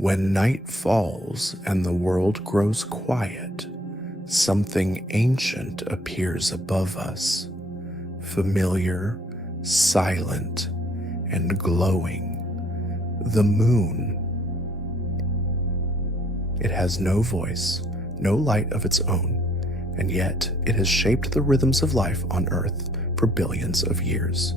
When night falls and the world grows quiet, something ancient appears above us, familiar, silent, and glowing. The moon. It has no voice, no light of its own, and yet it has shaped the rhythms of life on Earth for billions of years.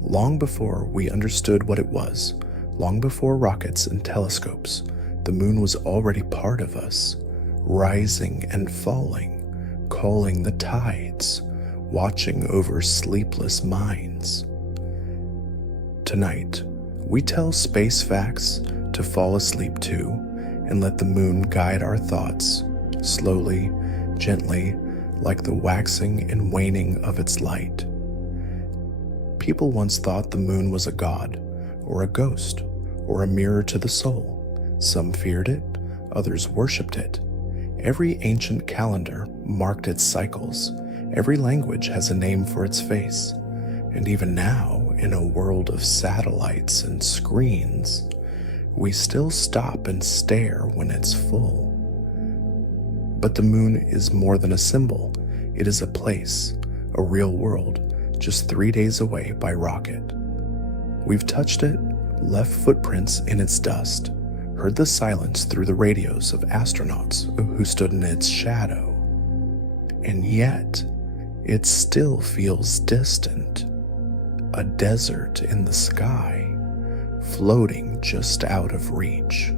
Long before we understood what it was, long before rockets and telescopes, the moon was already part of us, rising and falling, calling the tides, watching over sleepless minds. Tonight, we tell space facts to fall asleep to and let the moon guide our thoughts, slowly, gently, like the waxing and waning of its light. People once thought the moon was a god, or a ghost, or a mirror to the soul. Some feared it, others worshipped it. Every ancient calendar marked its cycles. Every language has a name for its face. And even now, in a world of satellites and screens, we still stop and stare when it's full. But the moon is more than a symbol. It is a place, a real world, just 3 days away by rocket. We've touched it, left footprints in its dust, heard the silence through the radios of astronauts who stood in its shadow. And yet, it still feels distant. A desert in the sky, floating just out of reach.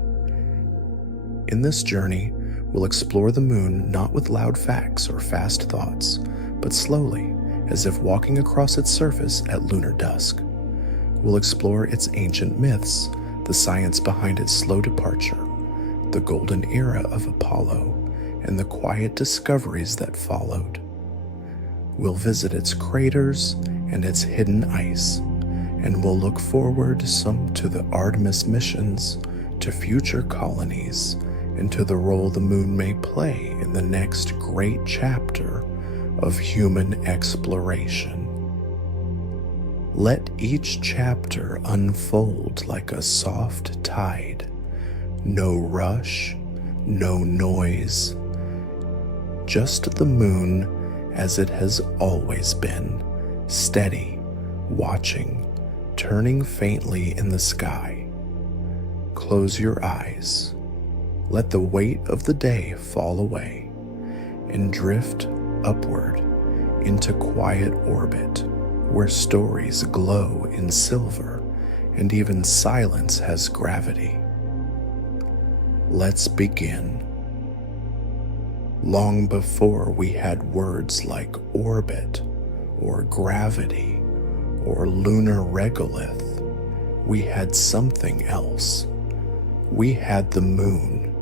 In this journey, we'll explore the moon not with loud facts or fast thoughts, but slowly, as if walking across its surface at lunar dusk. We'll explore its ancient myths, the science behind its slow departure, the golden era of Apollo, and the quiet discoveries that followed. We'll visit its craters and its hidden ice, and we'll look forward some to the Artemis missions, to future colonies, and to the role the moon may play in the next great chapter of human exploration. Let each chapter unfold like a soft tide. No rush, no noise. Just the moon as it has always been, steady, watching, turning faintly in the sky. Close your eyes. Let the weight of the day fall away and drift upward into quiet orbit where stories glow in silver and even silence has gravity. Let's begin. Long before we had words like orbit or gravity or lunar regolith, we had something else. We had the moon.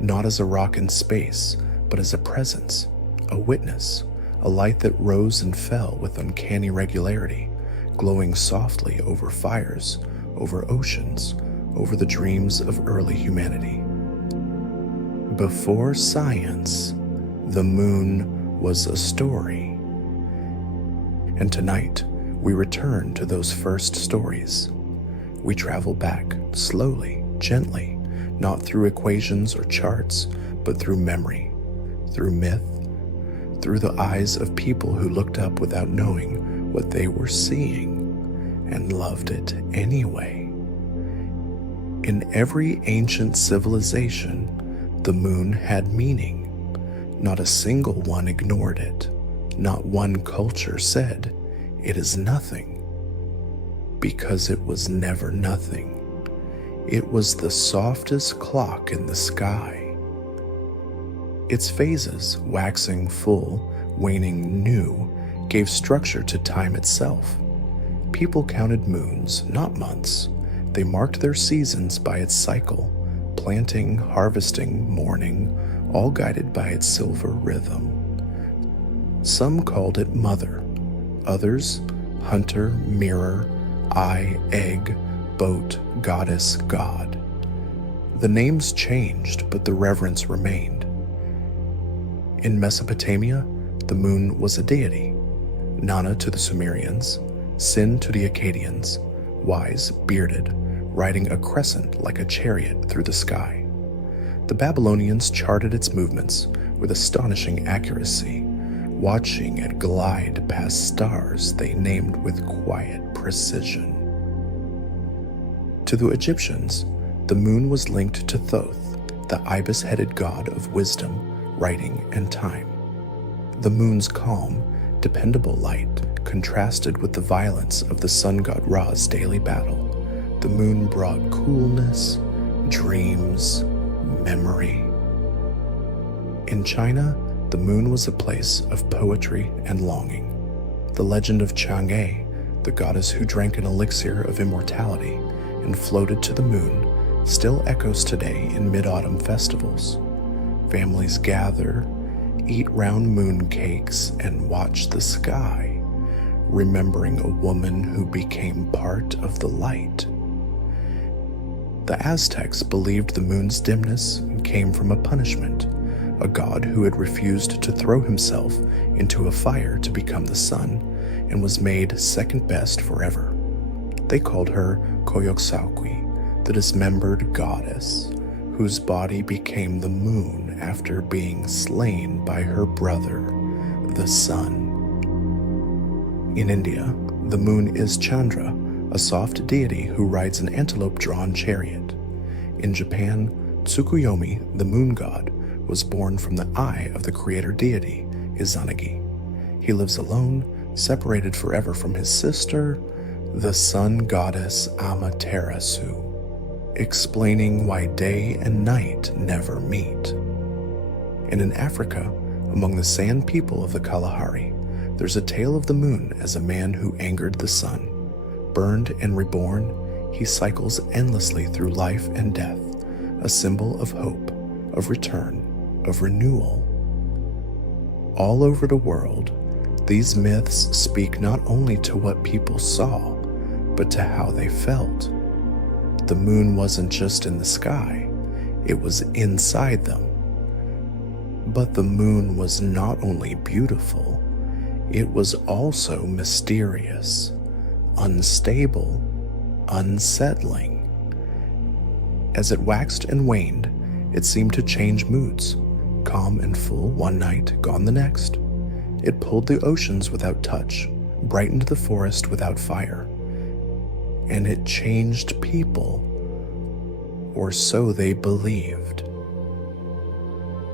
Not as a rock in space, but as a presence, a witness, a light that rose and fell with uncanny regularity, glowing softly over fires, over oceans, over the dreams of early humanity. Before science, the moon was a story. And tonight, we return to those first stories. We travel back, slowly, gently, not through equations or charts, but through memory, through myth, through the eyes of people who looked up without knowing what they were seeing and loved it anyway. In every ancient civilization, the moon had meaning. Not a single one ignored it. Not one culture said, "It is nothing," because it was never nothing. It was the softest clock in the sky. Its phases, waxing full, waning new, gave structure to time itself. People counted moons, not months. They marked their seasons by its cycle, planting, harvesting, mourning, all guided by its silver rhythm. Some called it mother, others hunter, mirror, eye, egg, boat, goddess, god. The names changed, but the reverence remained. In Mesopotamia, the moon was a deity, Nana to the Sumerians, Sin to the Akkadians, wise, bearded, riding a crescent like a chariot through the sky. The Babylonians charted its movements with astonishing accuracy, watching it glide past stars they named with quiet precision. To the Egyptians, the moon was linked to Thoth, the ibis-headed god of wisdom, writing, and time. The moon's calm, dependable light contrasted with the violence of the sun god Ra's daily battle. The moon brought coolness, dreams, memory. In China, the moon was a place of poetry and longing. The legend of Chang'e, the goddess who drank an elixir of immortality and floated to the moon, still echoes today in mid-autumn festivals. Families gather, eat round moon cakes, and watch the sky, remembering a woman who became part of the light. The Aztecs believed the moon's dimness came from a punishment, a god who had refused to throw himself into a fire to become the sun and was made second best forever. They called her Coyolxauhqui, the dismembered goddess, whose body became the moon after being slain by her brother, the sun. In India, the moon is Chandra, a soft deity who rides an antelope-drawn chariot. In Japan, Tsukuyomi, the moon god, was born from the eye of the creator deity, Izanagi. He lives alone, separated forever from his sister, the sun goddess Amaterasu, explaining why day and night never meet. And in Africa, among the sand people of the Kalahari, there's a tale of the moon as a man who angered the sun. Burned and reborn, he cycles endlessly through life and death, a symbol of hope, of return, of renewal. All over the world, these myths speak not only to what people saw, but to how they felt. The moon wasn't just in the sky, it was inside them. But the moon was not only beautiful, it was also mysterious, unstable, unsettling. As it waxed and waned, it seemed to change moods, calm and full one night, gone the next. It pulled the oceans without touch, brightened the forest without fire, and it changed people, or so they believed.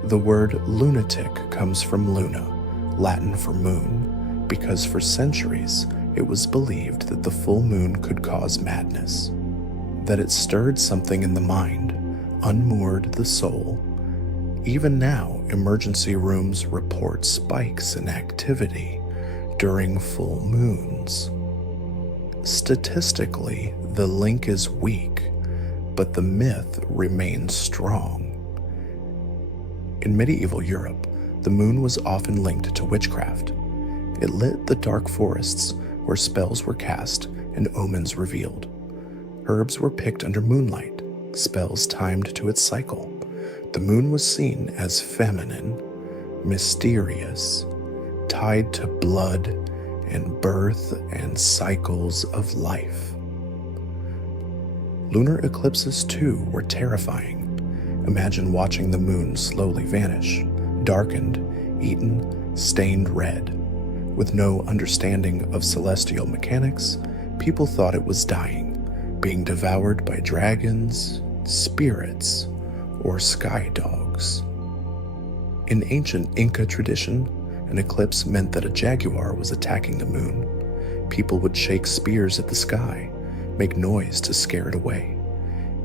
The word lunatic comes from luna, Latin for moon, because for centuries it was believed that the full moon could cause madness, that it stirred something in the mind, unmoored the soul. Even now, emergency rooms report spikes in activity during full moons. Statistically, the link is weak, but the myth remains strong. In medieval Europe, the moon was often linked to witchcraft. It lit the dark forests where spells were cast and omens revealed. Herbs were picked under moonlight, spells timed to its cycle. The moon was seen as feminine, mysterious, tied to blood and birth and cycles of life. Lunar eclipses, too, were terrifying. Imagine watching the moon slowly vanish, darkened, eaten, stained red. With no understanding of celestial mechanics, people thought it was dying, being devoured by dragons, spirits, or sky dogs. In ancient Inca tradition, an eclipse meant that a jaguar was attacking the moon. People would shake spears at the sky, make noise to scare it away.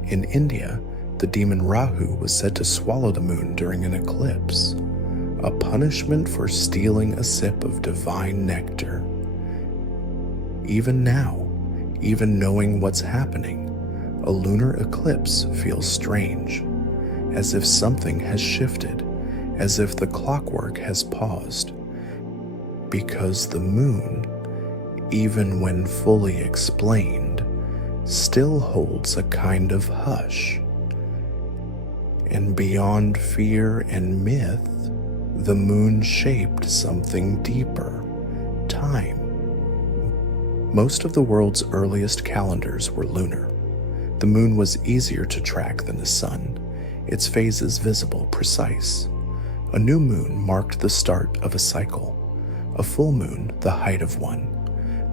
In India, the demon Rahu was said to swallow the moon during an eclipse, a punishment for stealing a sip of divine nectar. Even now, even knowing what's happening, a lunar eclipse feels strange, as if something has shifted, as if the clockwork has paused, because the moon, even when fully explained, still holds a kind of hush. And beyond fear and myth, the moon shaped something deeper, time. Most of the world's earliest calendars were lunar. The moon was easier to track than the sun, its phases visible, precise. A new moon marked the start of a cycle, a full moon the height of one.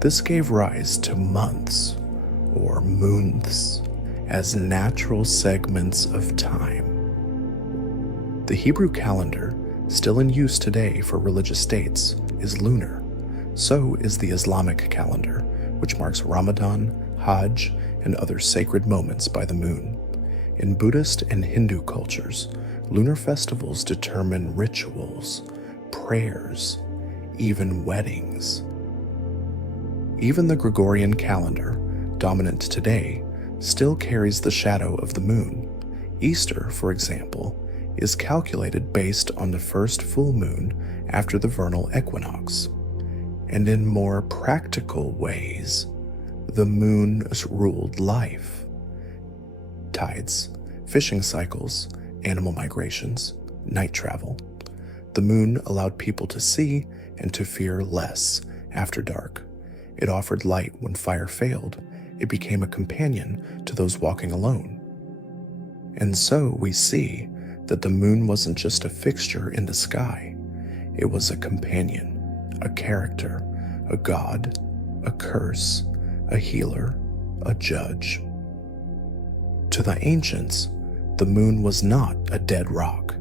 This gave rise to months, or moonths, as natural segments of time. The Hebrew calendar, still in use today for religious states, is lunar. So is the Islamic calendar, which marks Ramadan, Hajj, and other sacred moments by the moon. In Buddhist and Hindu cultures, lunar festivals determine rituals, prayers, even weddings. Even the Gregorian calendar, dominant today, still carries the shadow of the moon. Easter, for example, is calculated based on the first full moon after the vernal equinox. And in more practical ways, the moon ruled life. Tides, fishing cycles, animal migrations, night travel. The moon allowed people to see and to fear less after dark. It offered light when fire failed. It became a companion to those walking alone. And so we see that the moon wasn't just a fixture in the sky. It was a companion, a character, a god, a curse, a healer, a judge. To the ancients, the moon was not a dead rock.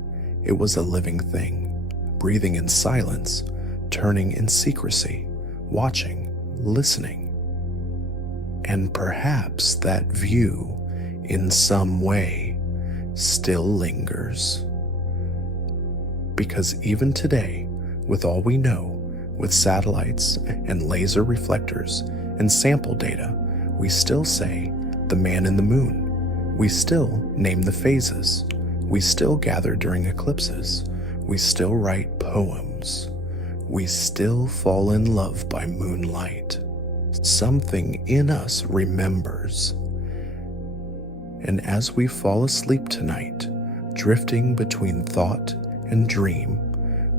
It was a living thing, breathing in silence, turning in secrecy, watching, listening. And perhaps that view, in some way, still lingers. Because even today, with all we know, with satellites and laser reflectors and sample data, we still say the man in the moon. We still name the phases. We still gather during eclipses. We still write poems. We still fall in love by moonlight. Something in us remembers. And as we fall asleep tonight, drifting between thought and dream,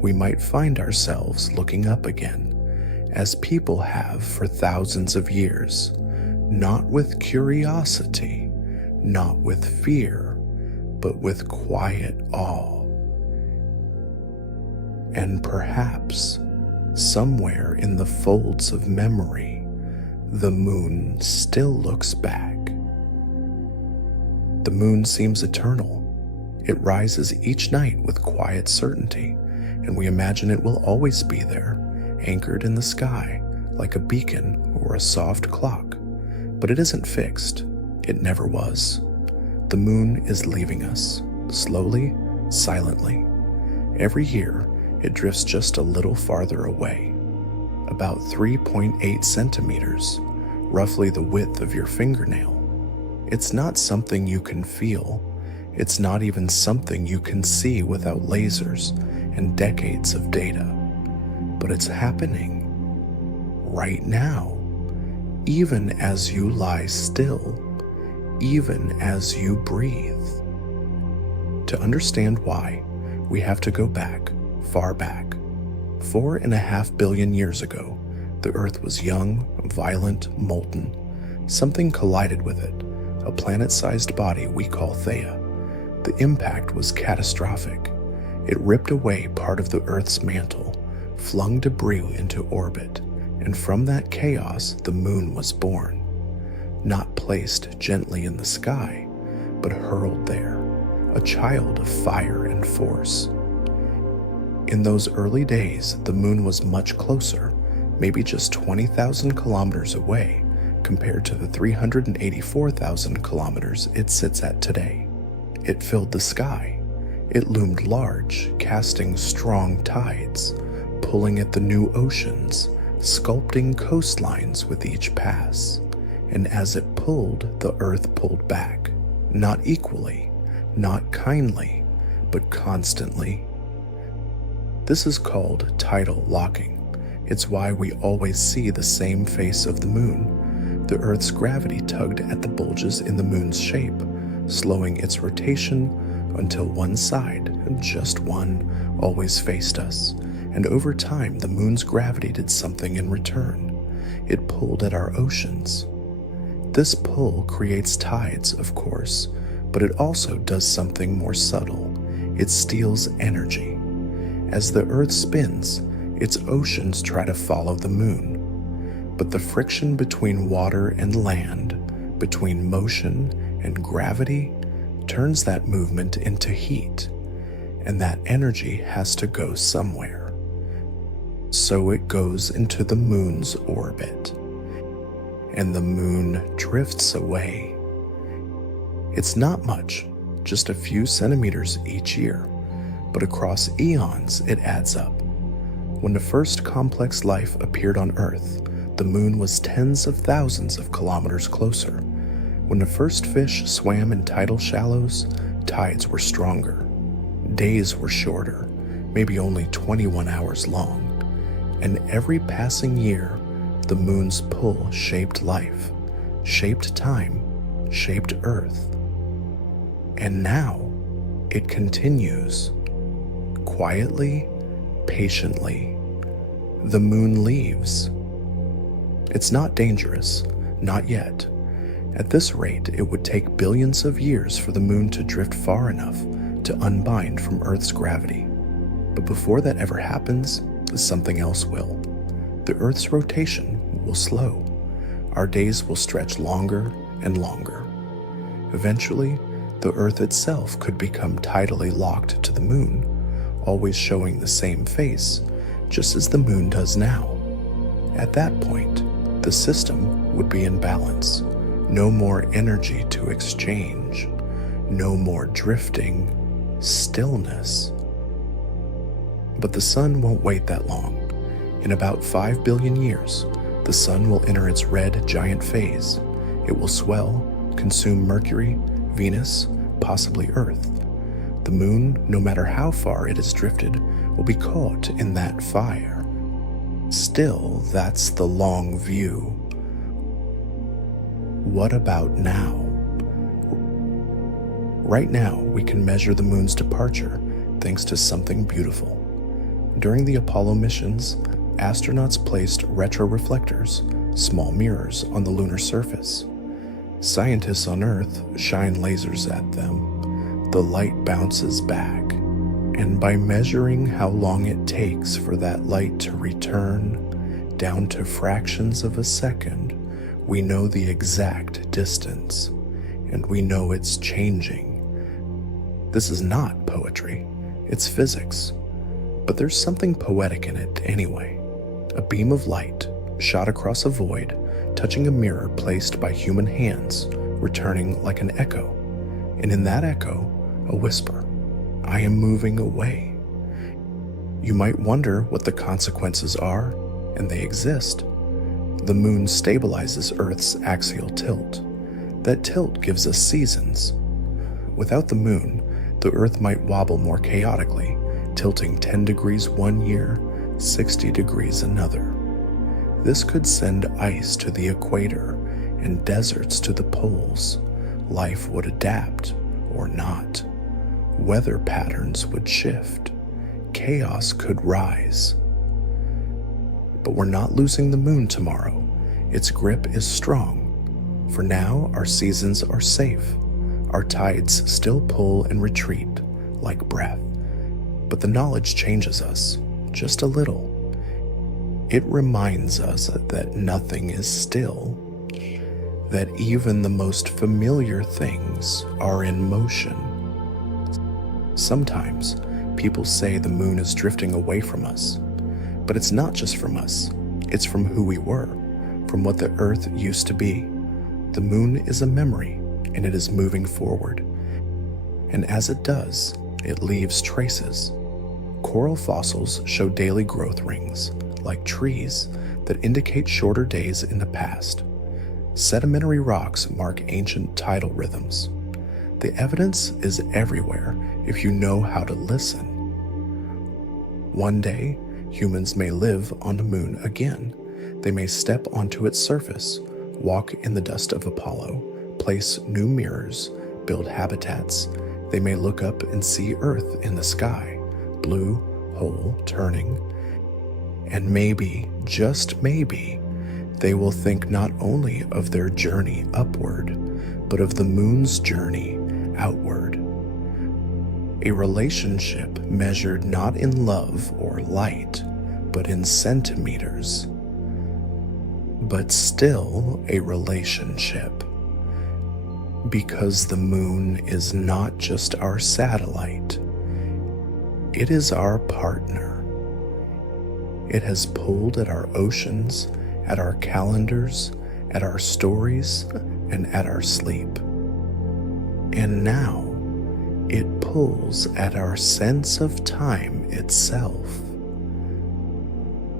we might find ourselves looking up again, as people have for thousands of years, not with curiosity, not with fear, but with quiet awe. And perhaps, somewhere in the folds of memory, the moon still looks back. The moon seems eternal. It rises each night with quiet certainty, and we imagine it will always be there, anchored in the sky, like a beacon or a soft clock. But it isn't fixed. It never was. The moon is leaving us, slowly, silently. Every year, it drifts just a little farther away, about 3.8 centimeters, roughly the width of your fingernail. It's not something you can feel. It's not even something you can see without lasers and decades of data. But it's happening right now, even as you lie still, even as you breathe. To understand why, we have to go back, far back. 4.5 billion years ago, the Earth was young, violent, molten. Something collided with it, a planet-sized body we call Theia. The impact was catastrophic. It ripped away part of the Earth's mantle, flung debris into orbit, and from that chaos, the moon was born. Not placed gently in the sky, but hurled there, a child of fire and force. In those early days, the moon was much closer, maybe just 20,000 kilometers away, compared to the 384,000 kilometers it sits at today. It filled the sky. It loomed large, casting strong tides, pulling at the new oceans, sculpting coastlines with each pass. And as it pulled, the Earth pulled back, not equally, not kindly, but constantly. This is called tidal locking. It's why we always see the same face of the moon. The Earth's gravity tugged at the bulges in the moon's shape, slowing its rotation until one side, just one, always faced us. And over time, the moon's gravity did something in return. It pulled at our oceans. This pull creates tides, of course, but it also does something more subtle. It steals energy. As the Earth spins, its oceans try to follow the moon. But the friction between water and land, between motion and gravity, turns that movement into heat, and that energy has to go somewhere. So it goes into the moon's orbit, and the moon drifts away. It's not much, just a few centimeters each year, but across eons it adds up. When the first complex life appeared on Earth, the moon was tens of thousands of kilometers closer. When the first fish swam in tidal shallows, tides were stronger. Days were shorter, maybe only 21 hours long. And every passing year, the moon's pull shaped life, shaped time, shaped Earth. And now, it continues. Quietly, patiently, the moon leaves. It's not dangerous, not yet. At this rate, it would take billions of years for the moon to drift far enough to unbind from Earth's gravity. But before that ever happens, something else will. The Earth's rotation will slow. Our days will stretch longer and longer. Eventually, the Earth itself could become tidally locked to the moon, always showing the same face, just as the moon does now. At that point, the system would be in balance. No more energy to exchange. No more drifting. Stillness. But the sun won't wait that long. In about 5 billion years, the sun will enter its red giant phase. It will swell, consume Mercury, Venus, possibly Earth. The moon, no matter how far it has drifted, will be caught in that fire. Still, that's the long view. What about now? Right now, we can measure the moon's departure thanks to something beautiful. During the Apollo missions, astronauts placed retroreflectors, small mirrors, on the lunar surface. Scientists on Earth shine lasers at them. The light bounces back, and by measuring how long it takes for that light to return, down to fractions of a second, we know the exact distance, and we know it's changing. This is not poetry, it's physics. But there's something poetic in it anyway. A beam of light, shot across a void, touching a mirror placed by human hands, returning like an echo. And in that echo, a whisper, "I am moving away." You might wonder what the consequences are, and they exist. The moon stabilizes Earth's axial tilt. That tilt gives us seasons. Without the moon, the Earth might wobble more chaotically, tilting 10 degrees one year, 60 degrees another. This could send ice to the equator and deserts to the poles. Life would adapt, or not. Weather patterns would shift. Chaos could rise. But we're not losing the moon tomorrow. Its grip is strong. For now, our seasons are safe. Our tides still pull and retreat, like breath. But the knowledge changes us, just a little. It reminds us that nothing is still, that even the most familiar things are in motion. Sometimes, people say the moon is drifting away from us, but it's not just from us. It's from who we were, from what the Earth used to be. The moon is a memory, and it is moving forward. And as it does, it leaves traces. Coral fossils show daily growth rings, like trees, that indicate shorter days in the past. Sedimentary rocks mark ancient tidal rhythms. The evidence is everywhere if you know how to listen. One day, humans may live on the moon again. They may step onto its surface, walk in the dust of Apollo, place new mirrors, build habitats. They may look up and see Earth in the sky, blue, whole, turning. And maybe, just maybe, They will think not only of their journey upward, but of the moon's journey outward. A relationship measured not in love or light, but in centimeters. But still a relationship. Because the moon is not just our satellite, it is our partner. It has pulled at our oceans, at our calendars, at our stories, and at our sleep. And now, it pulls at our sense of time itself.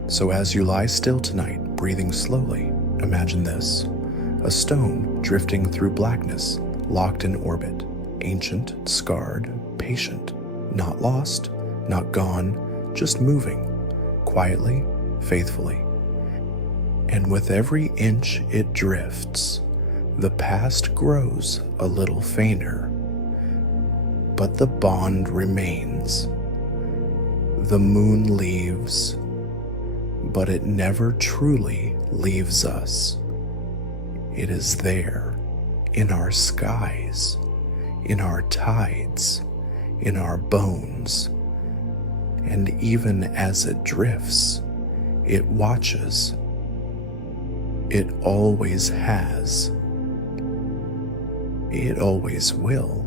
So as you lie still tonight, breathing slowly, imagine this: a stone drifting through blackness, locked in orbit, ancient, scarred, patient, not lost, not gone, just moving, quietly, faithfully. And with every inch it drifts, the past grows a little fainter, but the bond remains. The moon leaves, but it never truly leaves us. It is there, in our skies, in our tides, in our bones. And even as it drifts, it watches. It always has. It always will.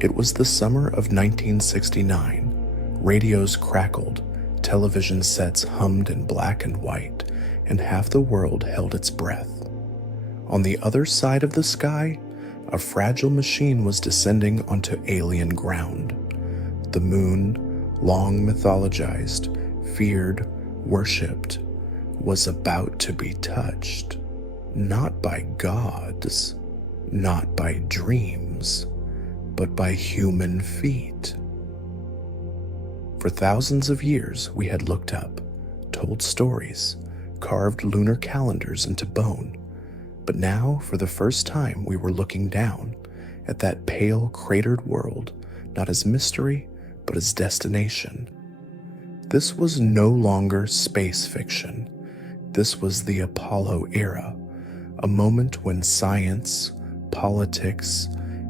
It was the summer of 1969. Radios crackled, television sets hummed in black and white, and half the world held its breath. On the other side of the sky, a fragile machine was descending onto alien ground. The moon, long mythologized, feared, worshipped, was about to be touched, not by gods, not by dreams, but by human feet. For thousands of years, we had looked up, told stories, carved lunar calendars into bone. But now, for the first time, we were looking down at that pale, cratered world, not as mystery, but as destination. This was no longer space fiction. This was the Apollo era, a moment when science, politics,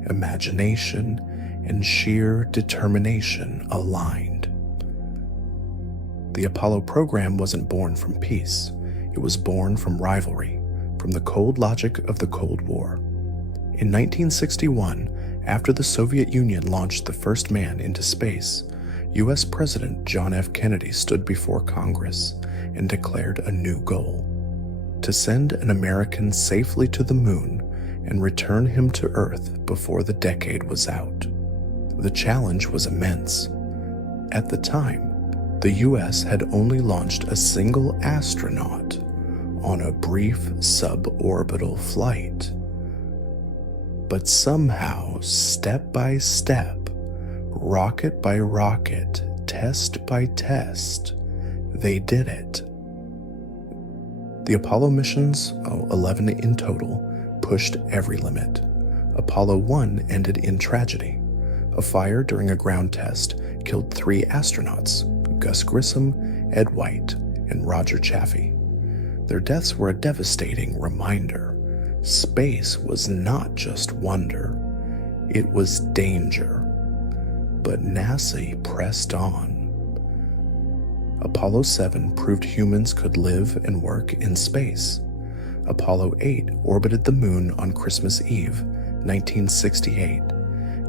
imagination, and sheer determination aligned. The Apollo program wasn't born from peace. It was born from rivalry, from the cold logic of the Cold War. In 1961, after the Soviet Union launched the first man into space, U.S. President John F. Kennedy stood before Congress and declared a new goal: to send an American safely to the moon and return him to Earth before the decade was out. The challenge was immense. At the time, the U.S. had only launched a single astronaut on a brief suborbital flight. But somehow, step by step, rocket by rocket, test by test, they did it. The Apollo missions, 11 in total, pushed every limit. Apollo 1 ended in tragedy. A fire during a ground test killed 3 astronauts, Gus Grissom, Ed White, and Roger Chaffee. Their deaths were a devastating reminder. Space was not just wonder, it was danger. But NASA pressed on. Apollo 7 proved humans could live and work in space. Apollo 8 orbited the moon on Christmas Eve, 1968,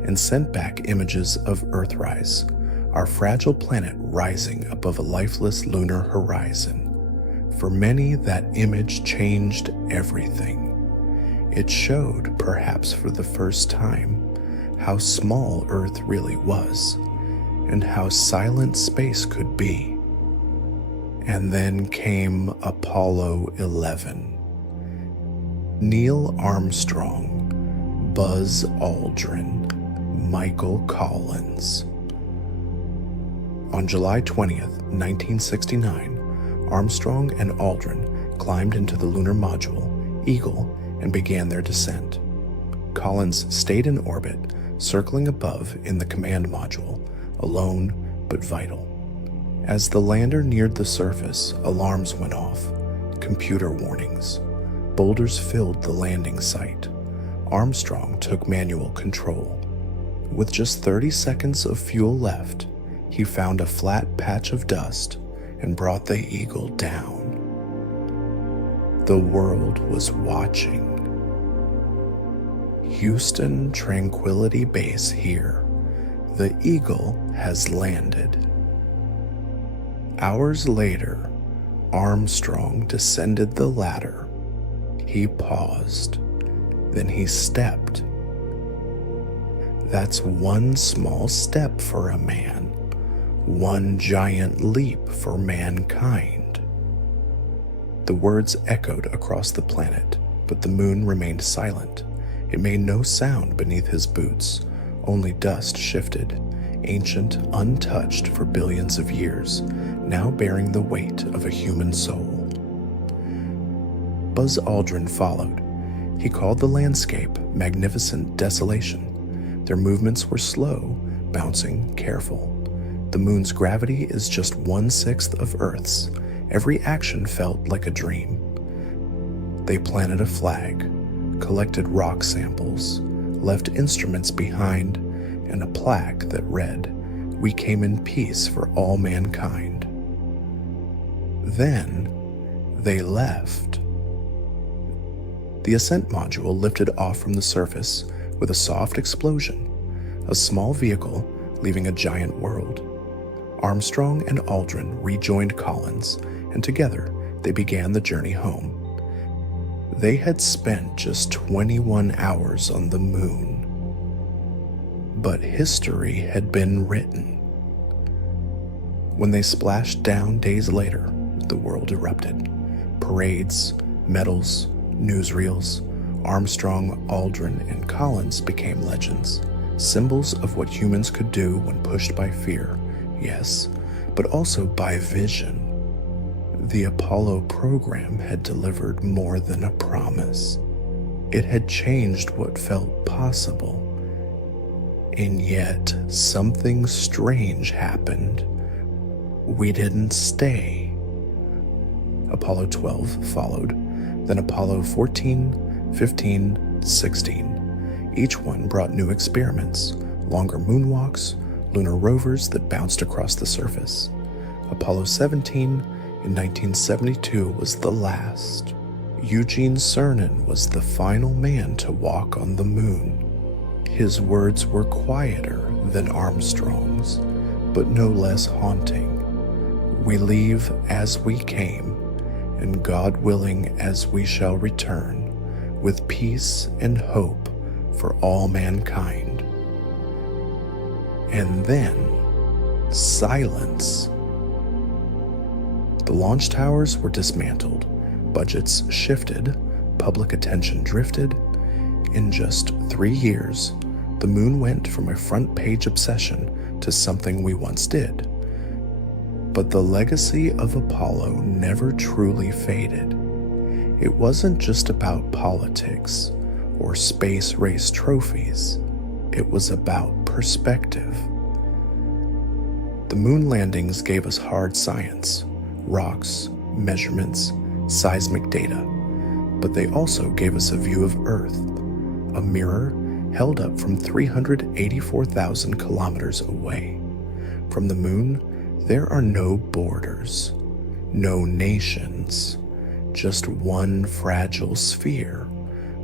and sent back images of Earthrise, our fragile planet rising above a lifeless lunar horizon. For many, that image changed everything. It showed, perhaps for the first time, how small Earth really was, and how silent space could be. And then came Apollo 11. Neil Armstrong, Buzz Aldrin, Michael Collins. On July 20th, 1969, Armstrong and Aldrin climbed into the lunar module, Eagle, and began their descent. Collins stayed in orbit, circling above in the command module, alone but vital. As the lander neared the surface, alarms went off, computer warnings. Boulders filled the landing site. Armstrong took manual control. With just 30 seconds of fuel left, he found a flat patch of dust and brought the Eagle down. The world was watching. Houston Tranquility Base here. The Eagle has landed. Hours later, Armstrong descended the ladder. He paused. Then he stepped. That's one small step for a man, one giant leap for mankind. The words echoed across the planet, but the moon remained silent. It made no sound beneath his boots. Only dust shifted, ancient, untouched for billions of years, now bearing the weight of a human soul. Buzz Aldrin followed. He called the landscape magnificent desolation. Their movements were slow, bouncing, careful. The moon's gravity is just 1/6 of Earth's. Every action felt like a dream. They planted a flag, collected rock samples, left instruments behind, and a plaque that read, "We came in peace for all mankind." Then they left. The ascent module lifted off from the surface with a soft explosion, a small vehicle leaving a giant world. Armstrong and Aldrin rejoined Collins, and together they began the journey home. They had spent just 21 hours on the moon, but history had been written. When they splashed down days later, the world erupted. Parades, medals, newsreels. Armstrong, Aldrin, and Collins became legends, symbols of what humans could do when pushed by fear, yes, but also by vision. The Apollo program had delivered more than a promise. It had changed what felt possible. And yet, something strange happened. We didn't stay. Apollo 12 followed, then Apollo 14, 15, 16. Each one brought new experiments, longer moonwalks, lunar rovers that bounced across the surface. Apollo 17 in 1972 was the last. Eugene Cernan was the final man to walk on the moon. His words were quieter than Armstrong's, but no less haunting. We leave as we came, and God willing as we shall return, with peace and hope for all mankind. And then, silence. The launch towers were dismantled, budgets shifted, public attention drifted. In just 3 years, the moon went from a front-page obsession to something we once did. But the legacy of Apollo never truly faded. It wasn't just about politics or space race trophies. It was about perspective. The moon landings gave us hard science, rocks, measurements, seismic data, but they also gave us a view of Earth, a mirror held up from 384,000 kilometers away. From the moon, there are no borders, no nations, just one fragile sphere,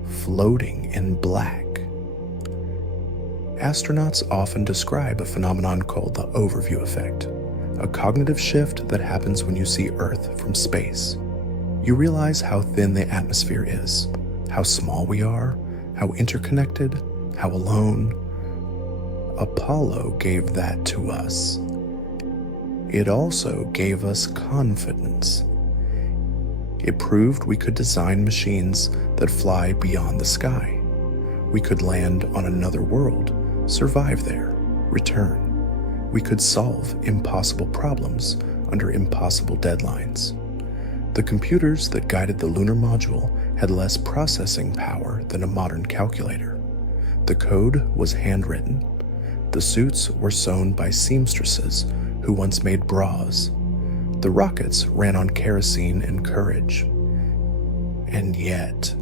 floating in black. Astronauts often describe a phenomenon called the overview effect, a cognitive shift that happens when you see Earth from space. You realize how thin the atmosphere is, how small we are, how interconnected, how alone. Apollo gave that to us. It also gave us confidence. It proved we could design machines that fly beyond the sky. We could land on another world, survive there, return. We could solve impossible problems under impossible deadlines. The computers that guided the lunar module had less processing power than a modern calculator. The code was handwritten. The suits were sewn by seamstresses who once made bras. The rockets ran on kerosene and courage. And yet,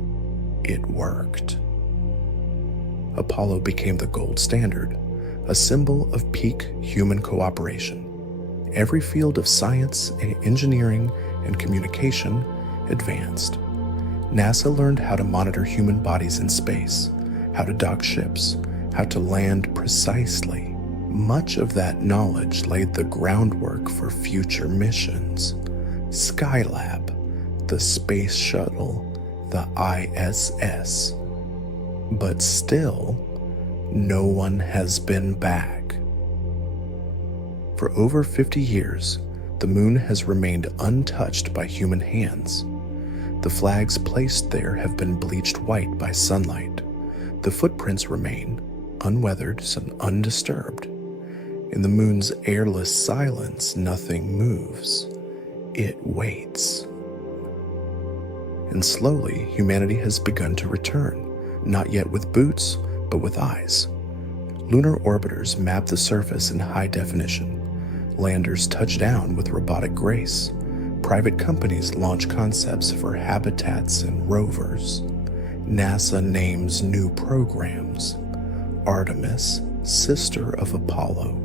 it worked. Apollo became the gold standard, a symbol of peak human cooperation. Every field of science, engineering, and communication advanced. NASA learned how to monitor human bodies in space, how to dock ships, how to land precisely. Much of that knowledge laid the groundwork for future missions. Skylab, the space shuttle, the ISS. But still, no one has been back. For over 50 years, the moon has remained untouched by human hands. The flags placed there have been bleached white by sunlight. The footprints remain, unweathered and undisturbed. In the moon's airless silence, nothing moves. It waits. And slowly, humanity has begun to return, not yet with boots, but with eyes. Lunar orbiters map the surface in high definition. Landers touch down with robotic grace. Private companies launch concepts for habitats and rovers. NASA names new programs. Artemis, sister of Apollo.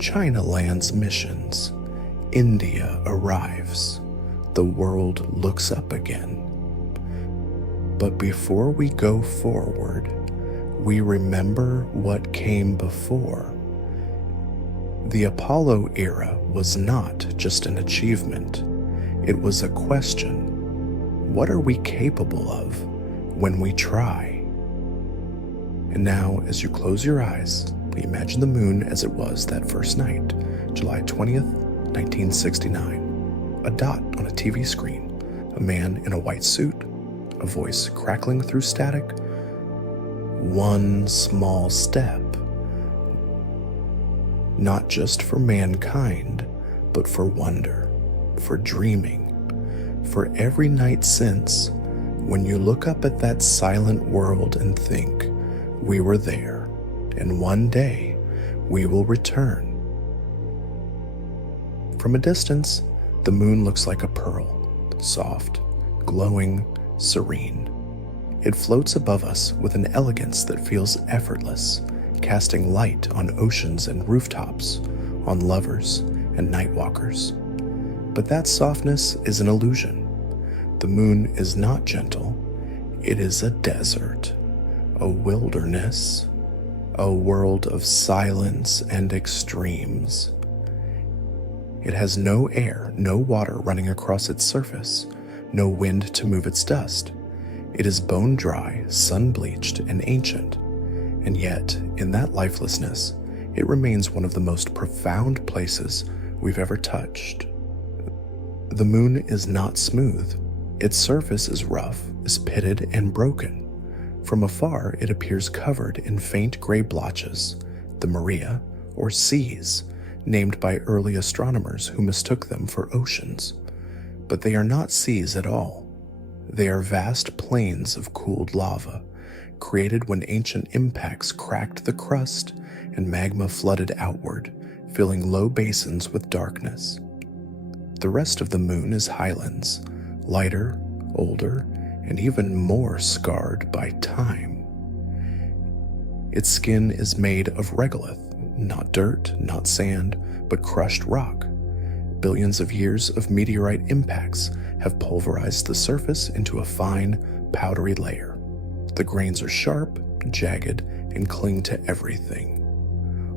China lands missions. India arrives. The world looks up again. But before we go forward, we remember what came before. The Apollo era was not just an achievement. It was a question. What are we capable of when we try? And now, as you close your eyes, imagine the moon as it was that first night, July 20th, 1969. A dot on a TV screen, a man in a white suit, a voice crackling through static. One small step. Not just for mankind, but for wonder, for dreaming, for every night since, when you look up at that silent world and think, we were there, and one day we will return. From a distance, the moon looks like a pearl, soft, glowing, serene. It floats above us with an elegance that feels effortless, casting light on oceans and rooftops, on lovers and nightwalkers. But that softness is an illusion. The moon is not gentle. It is a desert, a wilderness, a world of silence and extremes. It has no air, no water running across its surface, no wind to move its dust. It is bone dry, sun-bleached, and ancient. And yet, in that lifelessness, it remains one of the most profound places we've ever touched. The moon is not smooth. Its surface is rough, is pitted, and broken. From afar, it appears covered in faint gray blotches, the Maria, or seas, named by early astronomers who mistook them for oceans. But they are not seas at all. They are vast plains of cooled lava, created when ancient impacts cracked the crust and magma flooded outward, filling low basins with darkness. The rest of the moon is highlands, lighter, older, and even more scarred by time. Its skin is made of regolith, not dirt, not sand, but crushed rock. Billions of years of meteorite impacts have pulverized the surface into a fine, powdery layer. The grains are sharp, jagged, and cling to everything.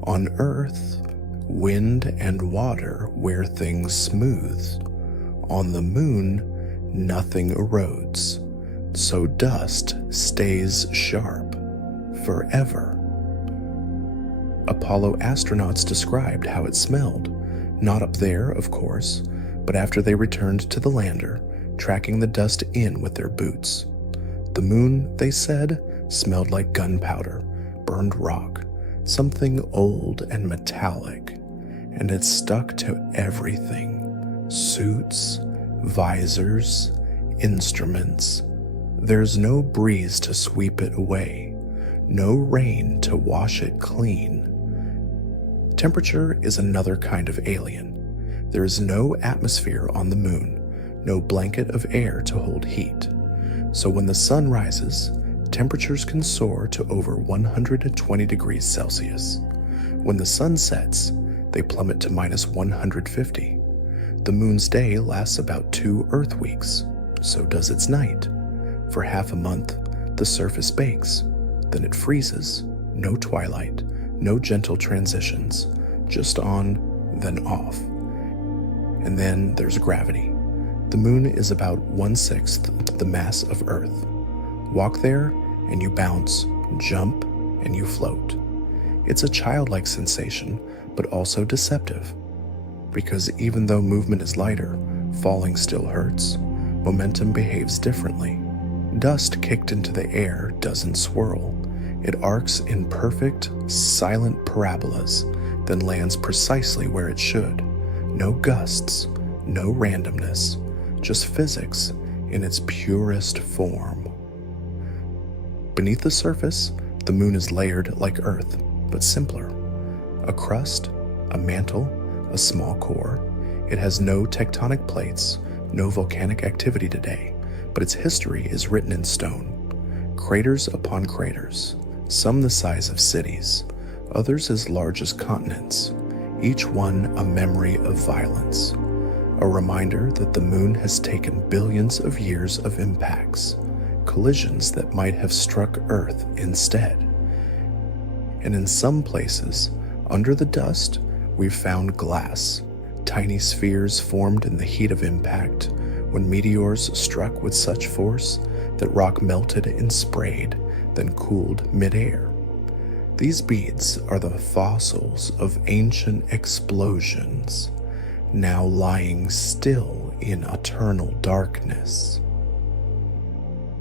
On Earth, wind and water wear things smooth. On the moon, nothing erodes, so dust stays sharp forever. Apollo astronauts described how it smelled, not up there, of course, but after they returned to the lander, tracking the dust in with their boots. The moon, they said, smelled like gunpowder, burned rock, something old and metallic, and it stuck to everything. Suits, visors, instruments. There's no breeze to sweep it away, no rain to wash it clean. Temperature is another kind of alien. There is no atmosphere on the moon, no blanket of air to hold heat. So when the sun rises, temperatures can soar to over 120 degrees Celsius. When the sun sets, they plummet to minus 150. The moon's day lasts about 2 Earth weeks. So does its night. For half a month, the surface bakes. Then it freezes. No twilight, no gentle transitions. Just on, then off. And then there's gravity. The moon is about 1/6 the mass of Earth. Walk there, and you bounce, jump, and you float. It's a childlike sensation, but also deceptive. Because even though movement is lighter, falling still hurts. Momentum behaves differently. Dust kicked into the air doesn't swirl. It arcs in perfect, silent parabolas, then lands precisely where it should. No gusts, no randomness, just physics in its purest form. Beneath the surface, the moon is layered like Earth, but simpler. A crust, a mantle, a small core. It has no tectonic plates, no volcanic activity today, but its history is written in stone. Craters upon craters, some the size of cities, others as large as continents, each one a memory of violence, a reminder that the moon has taken billions of years of impacts, collisions that might have struck Earth instead. And in some places, under the dust, we've found glass, tiny spheres formed in the heat of impact when meteors struck with such force that rock melted and sprayed, then cooled midair. These beads are the fossils of ancient explosions, now lying still in eternal darkness.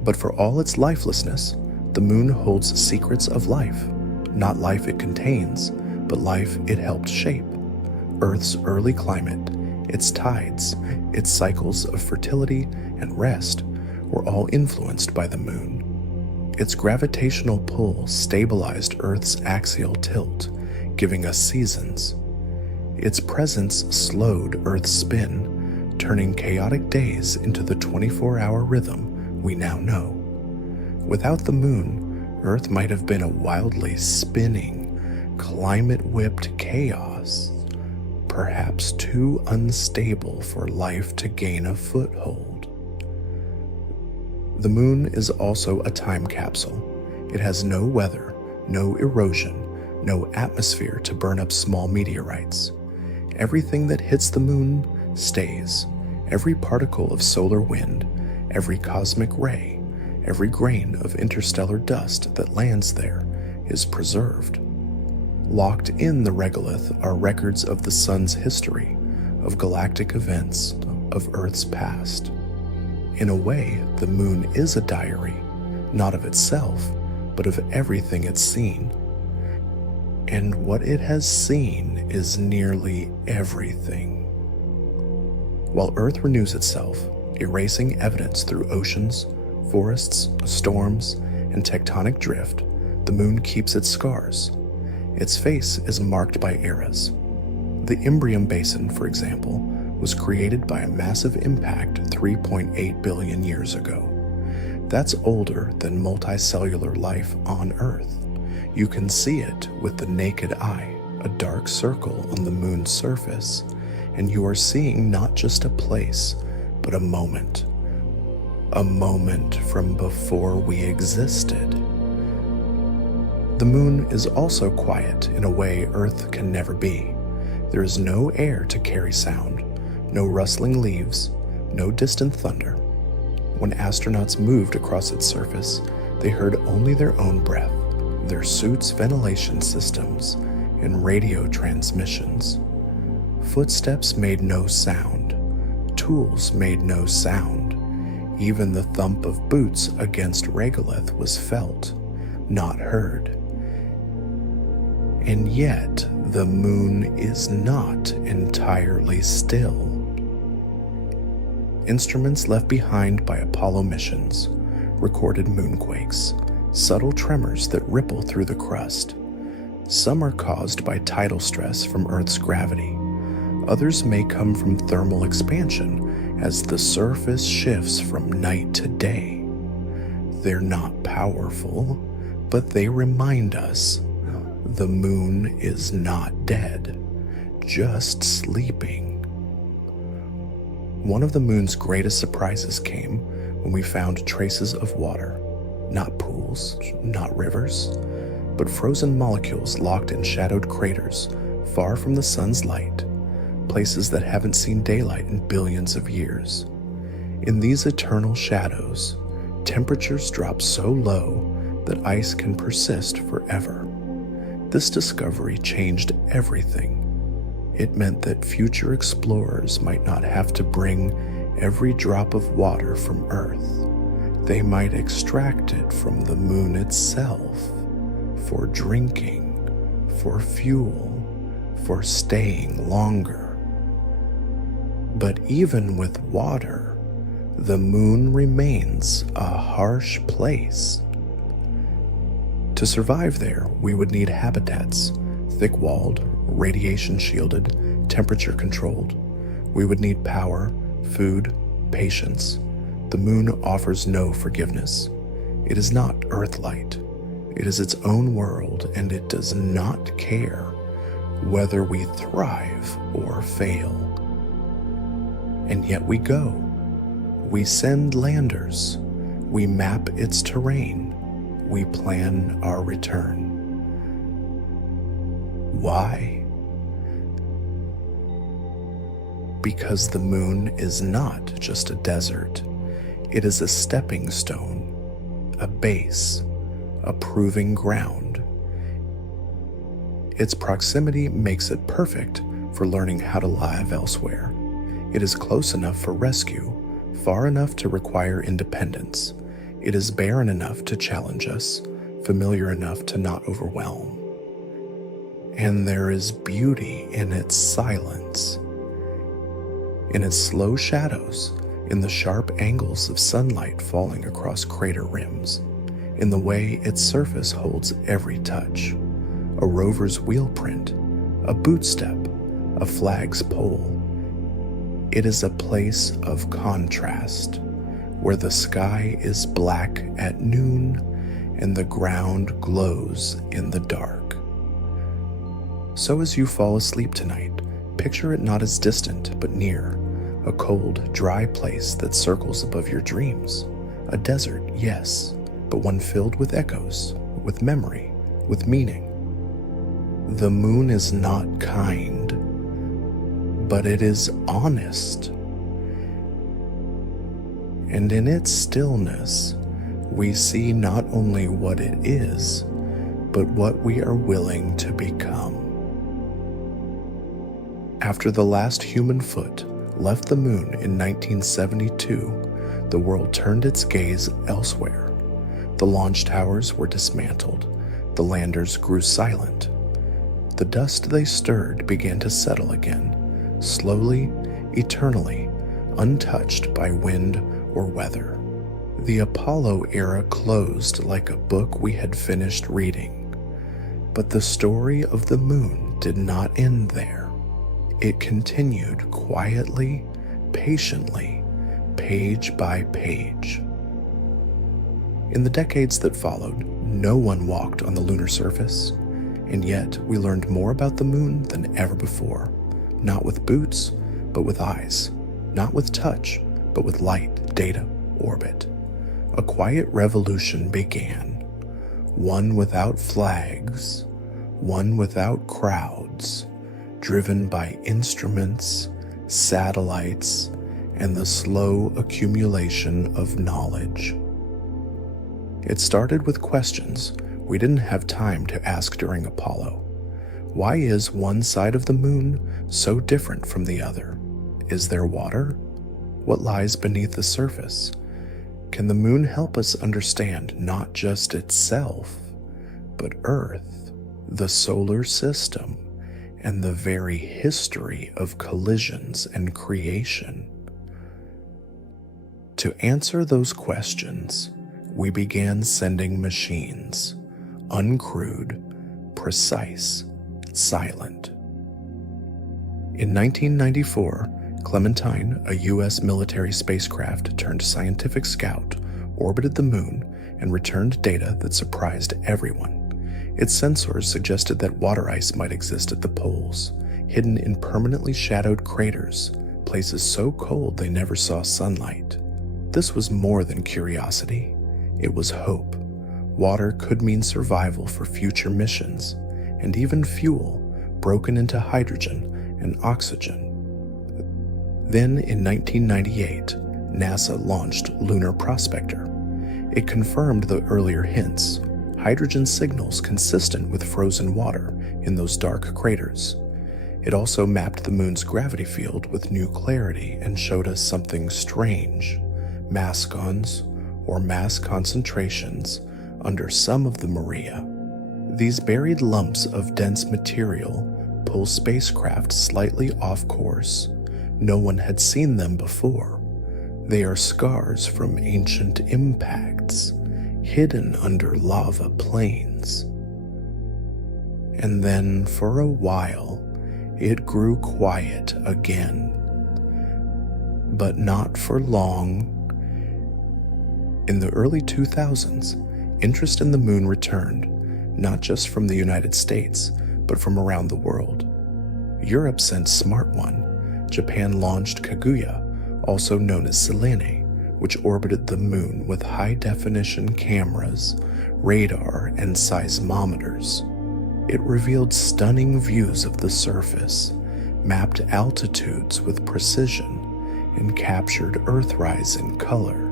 But for all its lifelessness, the moon holds secrets of life, not life it contains, but life it helped shape. Earth's early climate, its tides, its cycles of fertility and rest were all influenced by the moon. Its gravitational pull stabilized Earth's axial tilt, giving us seasons. Its presence slowed Earth's spin, turning chaotic days into the 24-hour rhythm we now know. Without the moon, Earth might have been a wildly spinning, climate-whipped chaos, perhaps too unstable for life to gain a foothold. The moon is also a time capsule. It has no weather, no erosion, no atmosphere to burn up small meteorites. Everything that hits the moon stays. Every particle of solar wind, every cosmic ray, every grain of interstellar dust that lands there is preserved. Locked in the regolith are records of the sun's history, of galactic events, of Earth's past. In a way, the moon is a diary, not of itself, but of everything it's seen. And what it has seen is nearly everything. While Earth renews itself, erasing evidence through oceans, forests, storms, and tectonic drift, the moon keeps its scars. Its face is marked by eras. The Imbrium Basin, for example, was created by a massive impact 3.8 billion years ago. That's older than multicellular life on Earth. You can see it with the naked eye, a dark circle on the moon's surface, and you are seeing not just a place, but a moment. A moment from before we existed. The moon is also quiet in a way Earth can never be. There is no air to carry sound, no rustling leaves, no distant thunder. When astronauts moved across its surface, they heard only their own breath, their suits' ventilation systems, and radio transmissions. Footsteps made no sound. Tools made no sound. Even the thump of boots against regolith was felt, not heard. And yet, the moon is not entirely still. Instruments left behind by Apollo missions recorded moonquakes, subtle tremors that ripple through the crust. Some are caused by tidal stress from Earth's gravity. Others may come from thermal expansion as the surface shifts from night to day. They're not powerful, but they remind us the moon is not dead, just sleeping. One of the moon's greatest surprises came when we found traces of water, not pools, not rivers, but frozen molecules locked in shadowed craters far from the sun's light, places that haven't seen daylight in billions of years. In these eternal shadows, temperatures drop so low that ice can persist forever. This discovery changed everything. It meant that future explorers might not have to bring every drop of water from Earth. They might extract it from the moon itself, for drinking, for fuel, for staying longer. But even with water, the moon remains a harsh place. To survive there, we would need habitats, thick-walled, radiation-shielded, temperature-controlled. We would need power, food, patience. The moon offers no forgiveness. It is not Earthlight. It is its own world, and it does not care whether we thrive or fail. And yet we go. We send landers. We map its terrain. We plan our return. Why? Because the moon is not just a desert. It is a stepping stone, a base, a proving ground. Its proximity makes it perfect for learning how to live elsewhere. It is close enough for rescue, far enough to require independence. It is barren enough to challenge us, familiar enough to not overwhelm. And there is beauty in its silence, in its slow shadows, in the sharp angles of sunlight falling across crater rims, in the way its surface holds every touch, a rover's wheel print, a boot step, a flag's pole. It is a place of contrast, where the sky is black at noon and the ground glows in the dark. So as you fall asleep tonight, picture it not as distant but near, a cold, dry place that circles above your dreams. A desert, yes, but one filled with echoes, with memory, with meaning. The moon is not kind, but it is honest. And in its stillness, we see not only what it is, but what we are willing to become. After the last human foot left the moon in 1972, the world turned its gaze elsewhere. The launch towers were dismantled. The landers grew silent. The dust they stirred began to settle again, slowly, eternally, untouched by wind or weather. The Apollo era closed like a book we had finished reading. But the story of the moon did not end there. It continued quietly, patiently, page by page. In the decades that followed, no one walked on the lunar surface, and yet we learned more about the moon than ever before, not with boots, but with eyes, not with touch, but with light, data, orbit. A quiet revolution began, one without flags, one without crowds, driven by instruments, satellites, and the slow accumulation of knowledge. It started with questions we didn't have time to ask during Apollo. Why is one side of the moon so different from the other? Is there water? What lies beneath the surface? Can the moon help us understand not just itself, but Earth, the solar system, and the very history of collisions and creation? To answer those questions, we began sending machines, uncrewed, precise, silent. In 1994, Clementine, a U.S. military spacecraft turned scientific scout, orbited the moon and returned data that surprised everyone. Its sensors suggested that water ice might exist at the poles, hidden in permanently shadowed craters, places so cold they never saw sunlight. This was more than curiosity. It was hope. Water could mean survival for future missions, and even fuel broken into hydrogen and oxygen. Then, in 1998, NASA launched Lunar Prospector. It confirmed the earlier hints, hydrogen signals consistent with frozen water in those dark craters. It also mapped the moon's gravity field with new clarity and showed us something strange, mascons, or mass concentrations, under some of the Maria. These buried lumps of dense material pull spacecraft slightly off course. No one had seen them before. They are scars from ancient impacts, hidden under lava plains. And then, for a while, it grew quiet again. But not for long. In the early 2000s, interest in the moon returned, not just from the United States, but from around the world. Europe sent Smart 1. Japan launched Kaguya, also known as Selene, which orbited the moon with high-definition cameras, radar, and seismometers. It revealed stunning views of the surface, mapped altitudes with precision, and captured Earthrise in color.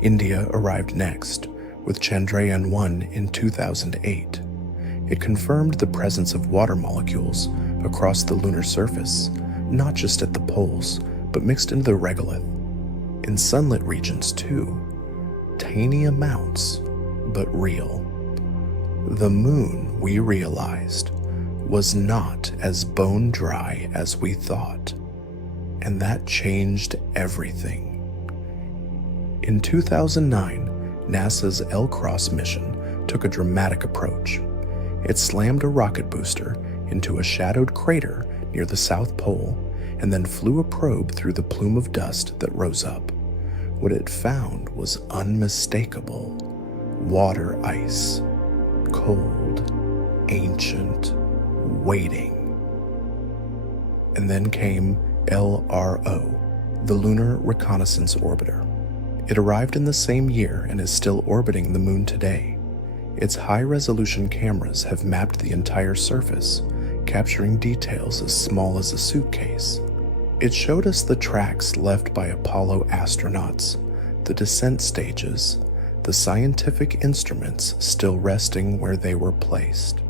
India arrived next, with Chandrayaan-1 in 2008. It confirmed the presence of water molecules across the lunar surface, not just at the poles, but mixed into the regolith. In sunlit regions too. Tiny amounts, but real. The moon, we realized, was not as bone dry as we thought, and that changed everything. In 2009, NASA's L-Cross mission took a dramatic approach. It slammed a rocket booster into a shadowed crater near the South Pole and then flew a probe through the plume of dust that rose up. What it found was unmistakable. Water ice. Cold. Ancient. Waiting. And then came LRO, the Lunar Reconnaissance Orbiter. It arrived in the same year and is still orbiting the moon today. Its high-resolution cameras have mapped the entire surface, capturing details as small as a suitcase. It showed us the tracks left by Apollo astronauts, the descent stages, the scientific instruments still resting where they were placed.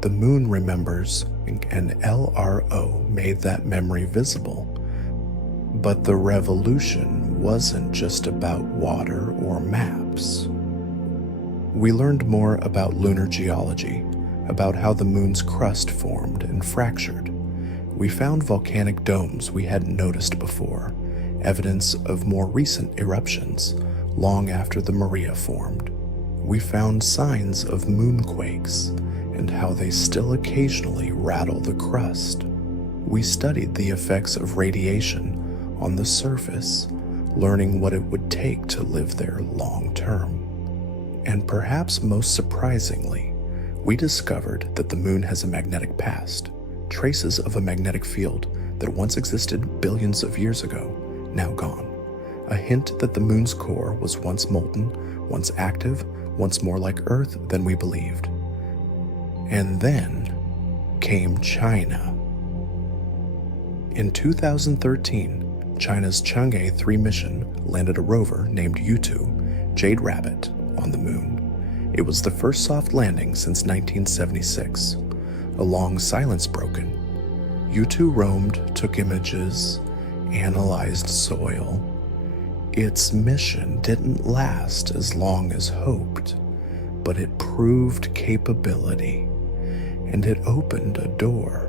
The moon remembers, and LRO made that memory visible. But the revolution wasn't just about water or maps. We learned more about lunar geology, about how the moon's crust formed and fractured. We found volcanic domes we hadn't noticed before, evidence of more recent eruptions, long after the Maria formed. We found signs of moonquakes and how they still occasionally rattle the crust. We studied the effects of radiation on the surface, learning what it would take to live there long term. And perhaps most surprisingly, we discovered that the moon has a magnetic past, traces of a magnetic field that once existed billions of years ago, now gone. A hint that the moon's core was once molten, once active, once more like Earth than we believed. And then came China. In 2013, China's Chang'e 3 mission landed a rover named U2, Jade Rabbit, on the moon. It was the first soft landing since 1976. A long silence broken. U2 roamed, took images, analyzed soil. Its mission didn't last as long as hoped, but it proved capability, and it opened a door.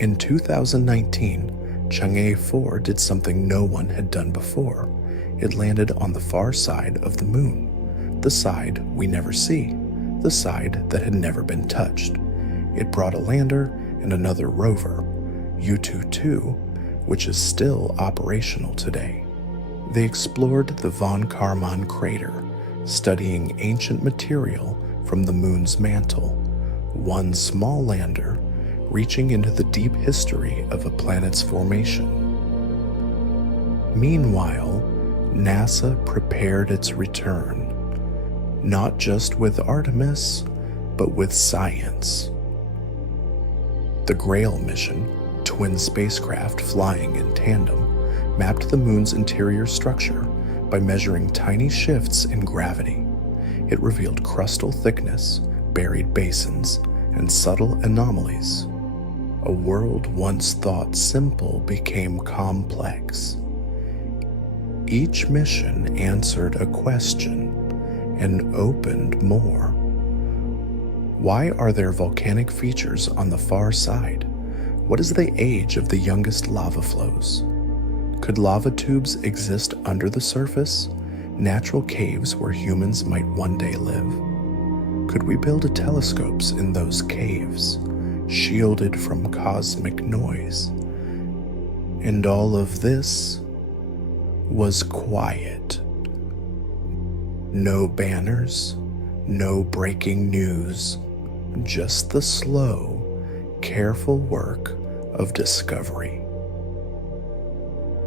In 2019, Chang'e 4 did something no one had done before. It landed on the far side of the moon, the side we never see, the side that had never been touched. It brought a lander and another rover, U-22, which is still operational today. They explored the Von Karman crater, studying ancient material from the moon's mantle, one small lander reaching into the deep history of a planet's formation. Meanwhile, NASA prepared its return, not just with Artemis, but with science. The Grail mission, twin spacecraft flying in tandem, mapped the moon's interior structure by measuring tiny shifts in gravity. It revealed crustal thickness, buried basins, and subtle anomalies. A world once thought simple became complex. Each mission answered a question and opened more. Why are there volcanic features on the far side? What is the age of the youngest lava flows? Could lava tubes exist under the surface, natural caves where humans might one day live? Could we build telescopes in those caves, shielded from cosmic noise? And all of this was quiet. No banners, no breaking news, just the slow, careful work of discovery.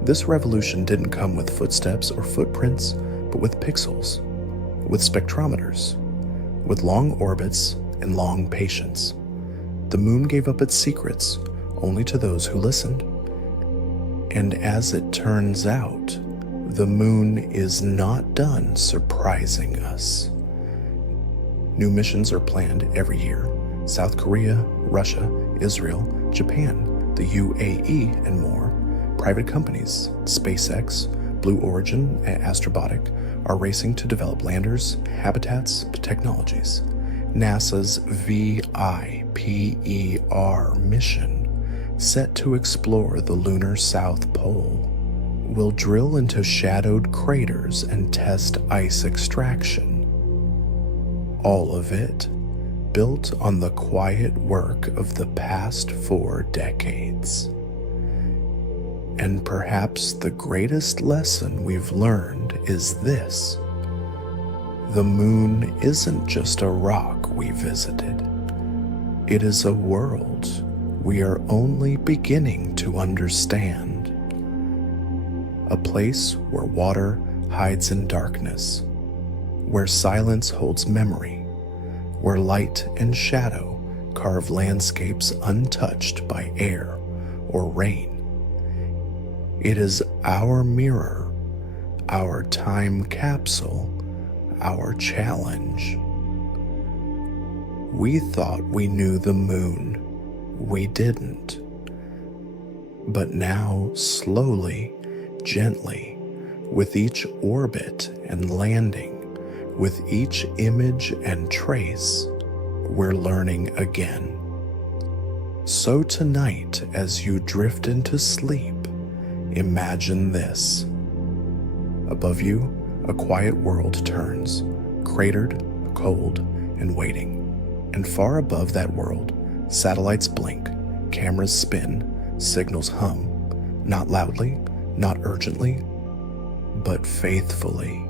This revolution didn't come with footsteps or footprints, but with pixels, with spectrometers, with long orbits and long patience. The moon gave up its secrets only to those who listened. And as it turns out, the moon is not done surprising us. New missions are planned every year. South Korea, Russia, Israel, Japan, the UAE, and more. Private companies, SpaceX, Blue Origin, and Astrobotic, are racing to develop landers, habitats, technologies. NASA's VIPER mission, set to explore the lunar South Pole, will drill into shadowed craters and test ice extraction. All of it built on the quiet work of the past 4 decades. And perhaps the greatest lesson we've learned is this: the moon isn't just a rock we visited. It is a world we are only beginning to understand. A place where water hides in darkness, where silence holds memory, where light and shadow carve landscapes untouched by air or rain. It is our mirror, our time capsule, our challenge. We thought we knew the moon. We didn't. But now, slowly, gently, with each orbit and landing, with each image and trace, we're learning again. So tonight, as you drift into sleep, imagine this. Above you, a quiet world turns, cratered, cold, and waiting. And far above that world, satellites blink, cameras spin, signals hum, not loudly, not urgently, but faithfully.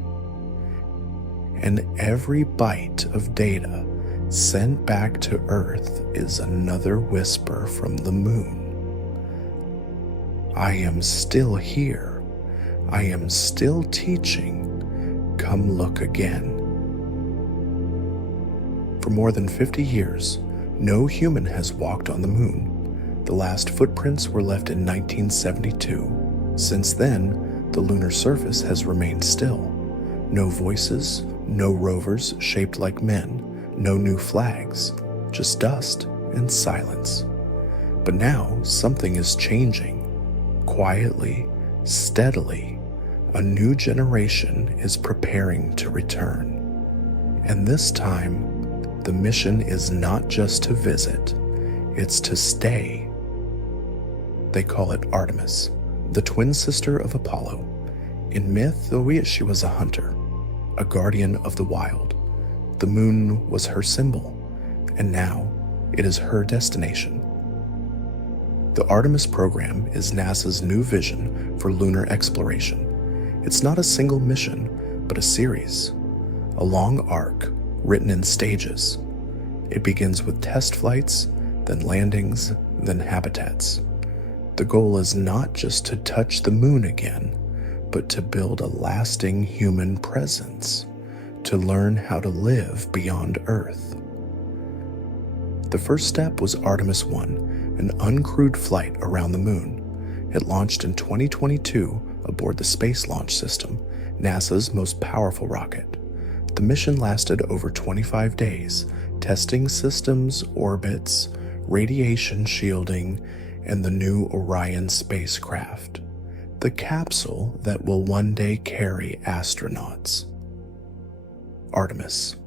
And every byte of data sent back to Earth is another whisper from the moon. I am still here. I am still teaching. Come look again. For more than 50 years, no human has walked on the moon. The last footprints were left in 1972. Since then, the lunar surface has remained still. No voices, no rovers shaped like men, no new flags, just dust and silence. But now something is changing. Quietly, steadily, a new generation is preparing to return. And this time, the mission is not just to visit, it's to stay. They call it Artemis, the twin sister of Apollo. In myth, she was a hunter, a guardian of the wild. The moon was her symbol, and now it is her destination. The Artemis program is NASA's new vision for lunar exploration. It's not a single mission, but a series, a long arc written in stages. It begins with test flights, then landings, then habitats. The goal is not just to touch the moon again, but to build a lasting human presence, to learn how to live beyond Earth. The first step was Artemis 1, an uncrewed flight around the moon. It launched in 2022 aboard the Space Launch System, NASA's most powerful rocket. The mission lasted over 25 days, testing systems, orbits, radiation shielding, and the new Orion spacecraft, the capsule that will one day carry astronauts. Artemis.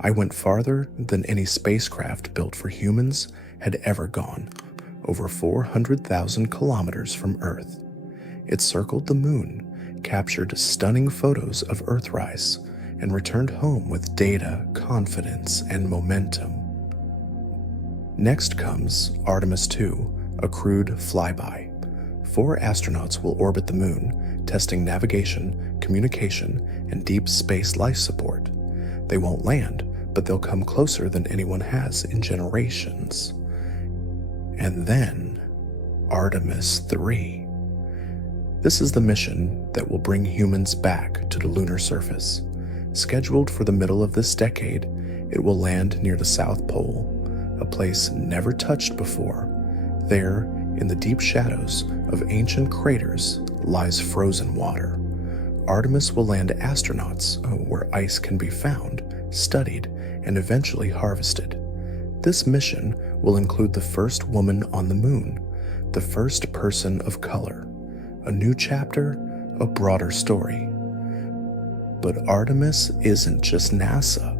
I went farther than any spacecraft built for humans had ever gone, over 400,000 kilometers from Earth. It circled the moon, captured stunning photos of Earthrise, and returned home with data, confidence, and momentum. Next comes Artemis 2, a crewed flyby. 4 astronauts will orbit the moon, testing navigation, communication, and deep space life support. They won't land, but they'll come closer than anyone has in generations. And then, Artemis 3. This is the mission that will bring humans back to the lunar surface. Scheduled for the middle of this decade, it will land near the South Pole, a place never touched before. There, in the deep shadows of ancient craters, lies frozen water. Artemis will land astronauts where ice can be found, studied, and eventually harvested. This mission will include the first woman on the moon, the first person of color, a new chapter, a broader story. But Artemis isn't just NASA.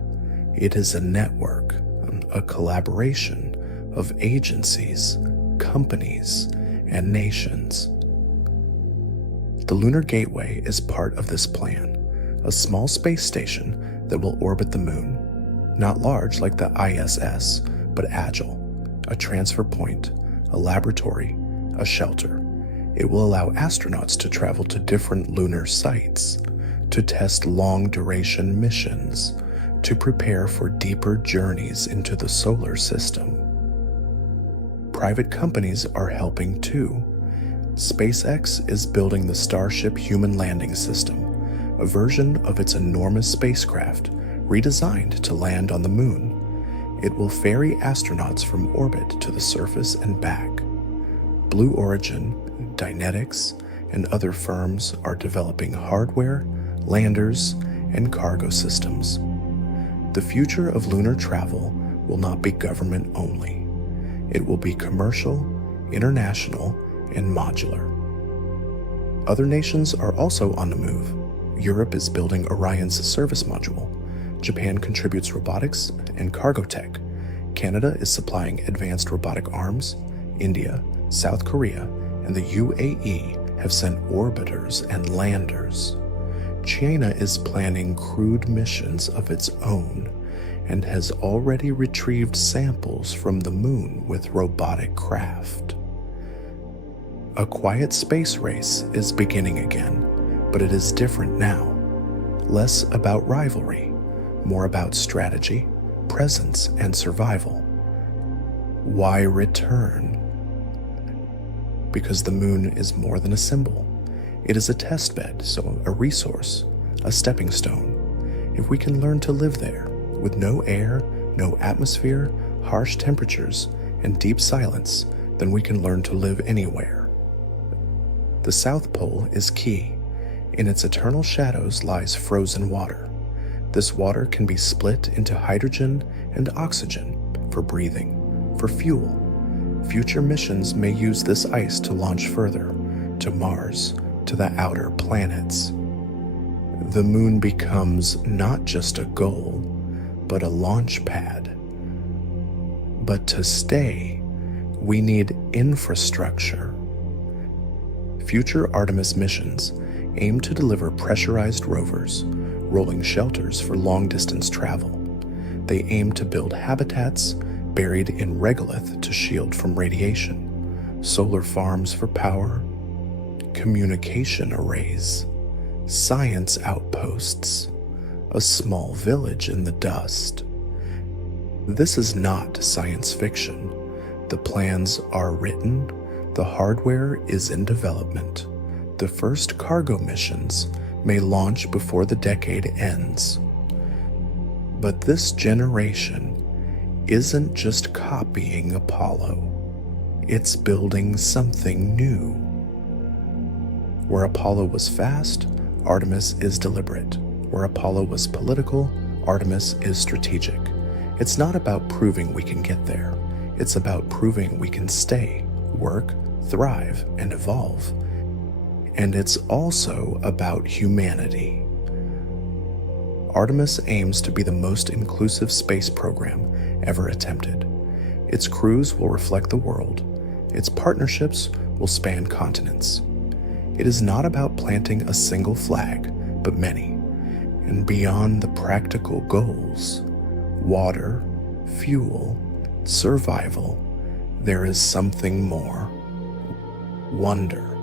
It is a network, a collaboration of agencies, companies, and nations. The Lunar Gateway is part of this plan, a small space station that will orbit the moon, not large like the ISS, but agile, a transfer point, a laboratory, a shelter. It will allow astronauts to travel to different lunar sites, to test long-duration missions, to prepare for deeper journeys into the solar system. Private companies are helping too. SpaceX is building the Starship human landing system, a version of its enormous spacecraft redesigned to land on the moon. It will ferry astronauts from orbit to the surface and back. Blue Origin, Dynetics, and other firms are developing hardware, landers, and cargo systems. The future of lunar travel will not be government only. It will be commercial, international, and modular. Other nations are also on the move. Europe is building Orion's service module. Japan contributes robotics and cargo tech. Canada is supplying advanced robotic arms. India, South Korea, and the UAE have sent orbiters and landers. China is planning crewed missions of its own and has already retrieved samples from the moon with robotic craft. A quiet space race is beginning again, but it is different now. Less about rivalry, more about strategy, presence, and survival. Why return? Because the moon is more than a symbol. It is a test bed, so a resource, a stepping stone. If we can learn to live there, with no air, no atmosphere, harsh temperatures, and deep silence, then we can learn to live anywhere. The South Pole is key. In its eternal shadows lies frozen water. This water can be split into hydrogen and oxygen for breathing, for fuel. Future missions may use this ice to launch further, to Mars, to the outer planets. The moon becomes not just a goal, but a launch pad. But to stay, we need infrastructure. Future Artemis missions aim to deliver pressurized rovers, rolling shelters for long-distance travel. They aim to build habitats buried in regolith to shield from radiation, solar farms for power, communication arrays, science outposts, a small village in the dust. This is not science fiction. The plans are written, the hardware is in development. The first cargo missions may launch before the decade ends. But this generation isn't just copying Apollo. It's building something new. Where Apollo was fast, Artemis is deliberate. Where Apollo was political, Artemis is strategic. It's not about proving we can get there. It's about proving we can stay, work, thrive, and evolve. And it's also about humanity. Artemis aims to be the most inclusive space program ever attempted. Its crews will reflect the world. Its partnerships will span continents. It is not about planting a single flag, but many. And beyond the practical goals, water, fuel, survival, there is something more. Wonder.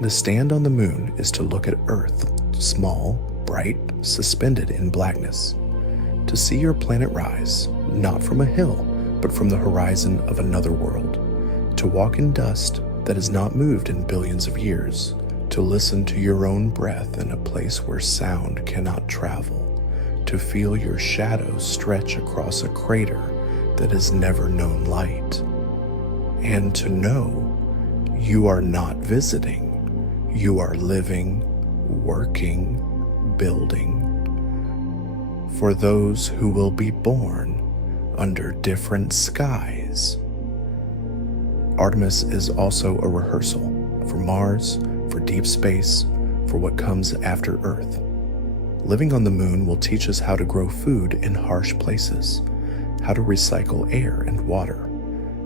To stand on the moon is to look at Earth, small, bright, suspended in blackness. To see your planet rise, not from a hill, but from the horizon of another world. To walk in dust that has not moved in billions of years. To listen to your own breath in a place where sound cannot travel. To feel your shadow stretch across a crater that has never known light. And to know you are not visiting. You are living, working, building. For those who will be born under different skies. Artemis is also a rehearsal for Mars, for deep space, for what comes after Earth. Living on the moon will teach us how to grow food in harsh places, how to recycle air and water,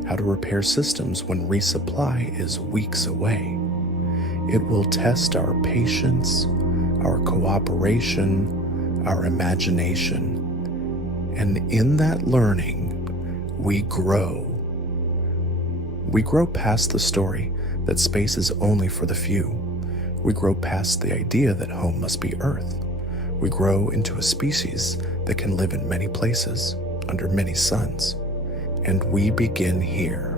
how to repair systems when resupply is weeks away. It will test our patience, our cooperation, our imagination. And in that learning, we grow. We grow past the story that space is only for the few. We grow past the idea that home must be Earth. We grow into a species that can live in many places, under many suns. And we begin here,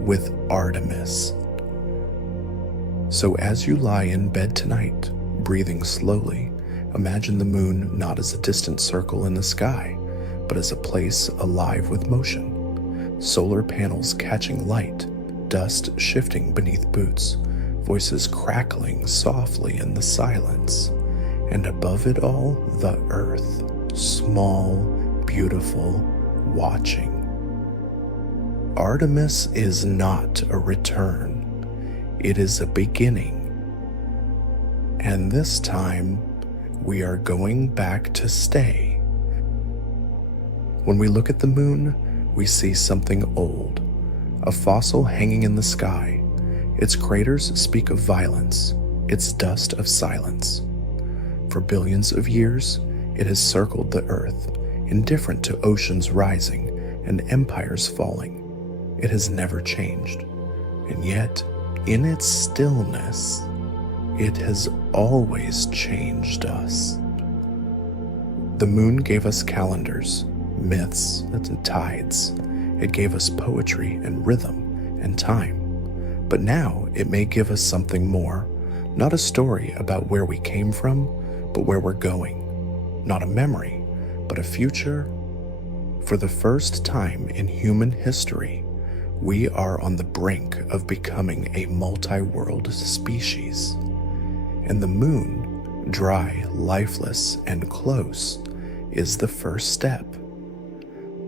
with Artemis. So as you lie in bed tonight, breathing slowly, imagine the moon not as a distant circle in the sky, but as a place alive with motion. Solar panels catching light, dust shifting beneath boots, voices crackling softly in the silence, and above it all, the earth, small, beautiful, watching. Artemis is not a return. It is a beginning. And this time, we are going back to stay. When we look at the moon, we see something old, a fossil hanging in the sky. Its craters speak of violence, its dust of silence. For billions of years, it has circled the earth, indifferent to oceans rising and empires falling. It has never changed. And yet, in its stillness, it has always changed us. The moon gave us calendars, myths, and tides. It gave us poetry and rhythm and time. But now it may give us something more, not a story about where we came from, but where we're going. Not a memory, but a future. For the first time in human history, we are on the brink of becoming a multi-world species. And the moon, dry, lifeless, and close, is the first step.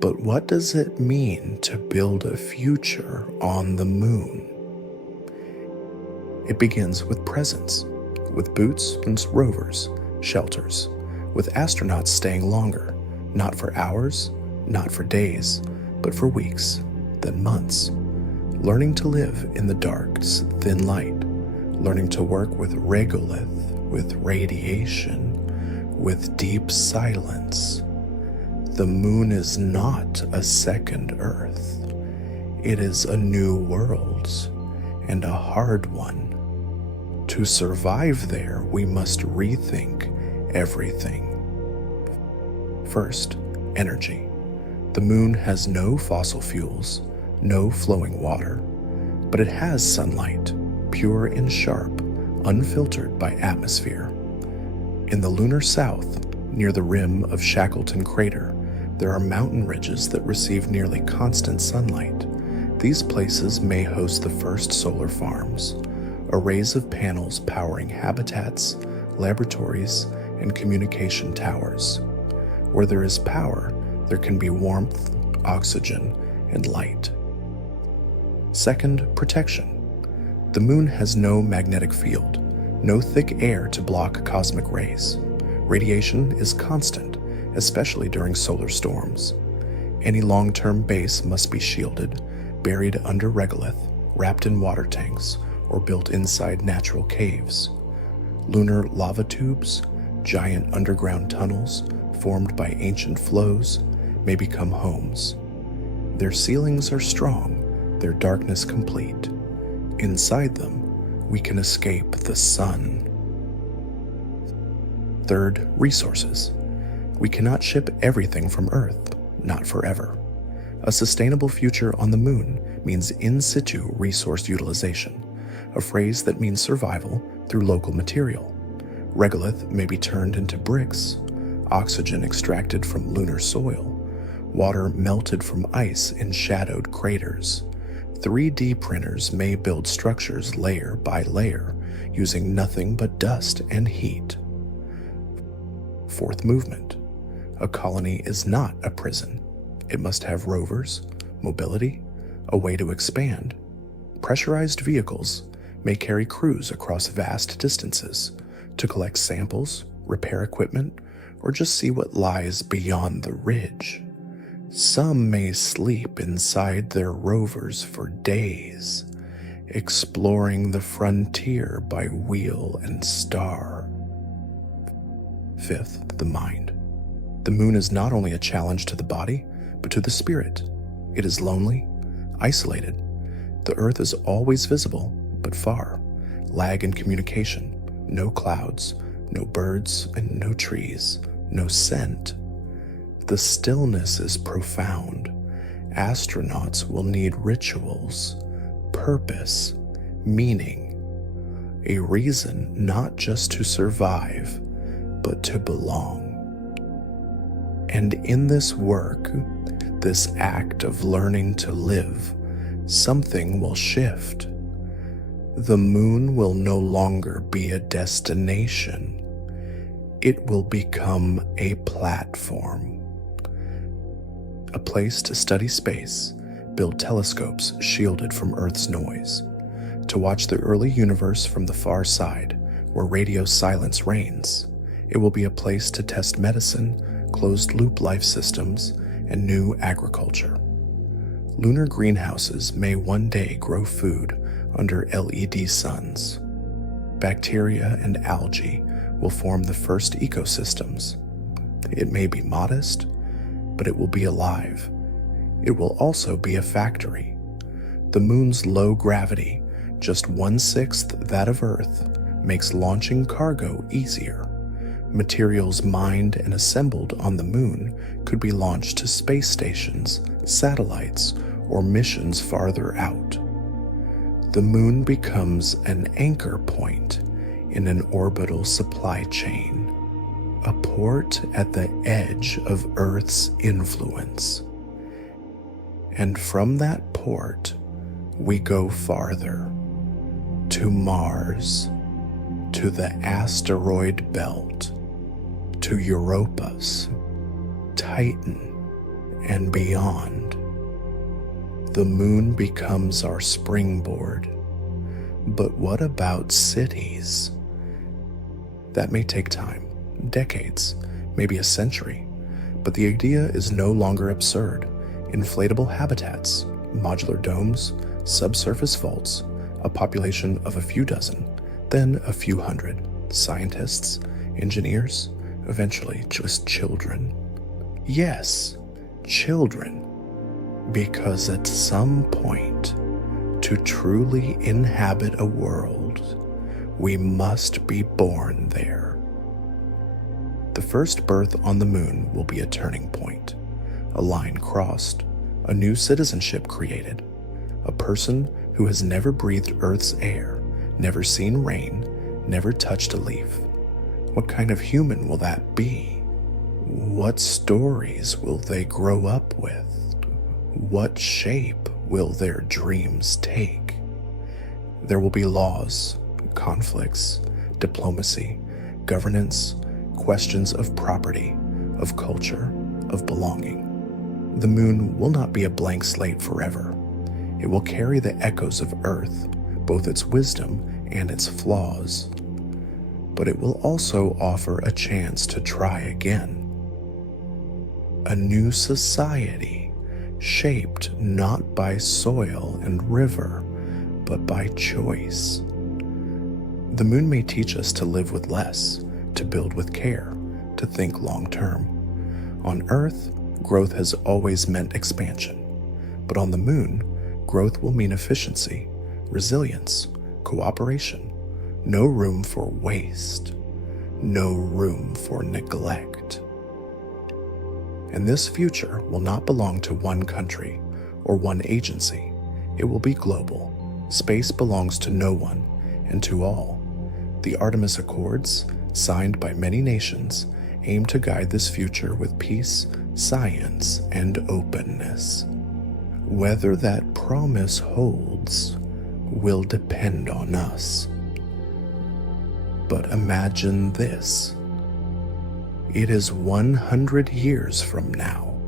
But what does it mean to build a future on the moon? It begins with presence, with boots and rovers, shelters, with astronauts staying longer, not for hours, not for days, but for weeks, then months, learning to live in the dark's thin light, learning to work with regolith, with radiation, with deep silence. The moon is not a second Earth. It is a new world, and a hard one. To survive there, we must rethink everything. First, energy. The moon has no fossil fuels, no flowing water, but it has sunlight, pure and sharp, unfiltered by atmosphere. In the lunar south, near the rim of Shackleton Crater, there are mountain ridges that receive nearly constant sunlight. These places may host the first solar farms, arrays of panels powering habitats, laboratories, and communication towers. Where there is power, there can be warmth, oxygen, and light. Second, protection. The moon has no magnetic field, no thick air to block cosmic rays. Radiation is constant, especially during solar storms. Any long-term base must be shielded, buried under regolith, wrapped in water tanks, or built inside natural caves. Lunar lava tubes, giant underground tunnels formed by ancient flows, may become homes. Their ceilings are strong, their darkness complete. Inside them, we can escape the sun. Third, resources. We cannot ship everything from Earth, not forever. A sustainable future on the moon means in situ resource utilization, a phrase that means survival through local material. Regolith may be turned into bricks, oxygen extracted from lunar soil, water melted from ice in shadowed craters. 3D printers may build structures layer by layer using nothing but dust and heat. Fourth, movement. A colony is not a prison. It must have rovers, mobility, a way to expand. Pressurized vehicles may carry crews across vast distances to collect samples, repair equipment, or just see what lies beyond the ridge. Some may sleep inside their rovers for days, exploring the frontier by wheel and star. Fifth, the mind. The moon is not only a challenge to the body, but to the spirit. It is lonely, isolated. The Earth is always visible, but far. Lag in communication, no clouds, no birds, and no trees, no scent. The stillness is profound. Astronauts will need rituals, purpose, meaning, a reason not just to survive, but to belong. And in this work, this act of learning to live, something will shift. The moon will no longer be a destination. It will become a platform. A place to study space, build telescopes shielded from Earth's noise, to watch the early universe from the far side, where radio silence reigns. It will be a place to test medicine, closed-loop life systems, and new agriculture. Lunar greenhouses may one day grow food under LED suns. Bacteria and algae will form the first ecosystems. It may be modest, but it will be alive. It will also be a factory. The moon's low gravity, just 1/6 that of Earth, makes launching cargo easier. Materials mined and assembled on the moon could be launched to space stations, satellites, or missions farther out. The moon becomes an anchor point in an orbital supply chain, a port at the edge of Earth's influence. And from that port, we go farther, to Mars, to the asteroid belt, to Europa's, Titan, and beyond. The moon becomes our springboard. But what about cities? That may take time, decades, maybe a century, but the idea is no longer absurd. Inflatable habitats, modular domes, subsurface vaults, a population of a few dozen, then a few hundred, scientists, engineers, eventually just children. Yes, children, because at some point, to truly inhabit a world, we must be born there. The first birth on the moon will be a turning point, a line crossed, a new citizenship created, a person who has never breathed Earth's air, never seen rain, never touched a leaf. What kind of human will that be? What stories will they grow up with? What shape will their dreams take? There will be laws, conflicts, diplomacy, governance, questions of property, of culture, of belonging. The moon will not be a blank slate forever. It will carry the echoes of Earth, both its wisdom and its flaws. But it will also offer a chance to try again. A new society, shaped not by soil and river, but by choice. The moon may teach us to live with less, to build with care, to think long term. On Earth, growth has always meant expansion, but on the moon, growth will mean efficiency, resilience, cooperation, no room for waste, no room for neglect. And this future will not belong to one country or one agency. It will be global. Space belongs to no one and to all. The Artemis Accords, signed by many nations, aim to guide this future with peace, science, and openness. Whether that promise holds will depend on us. But imagine this. It is 100 years from now.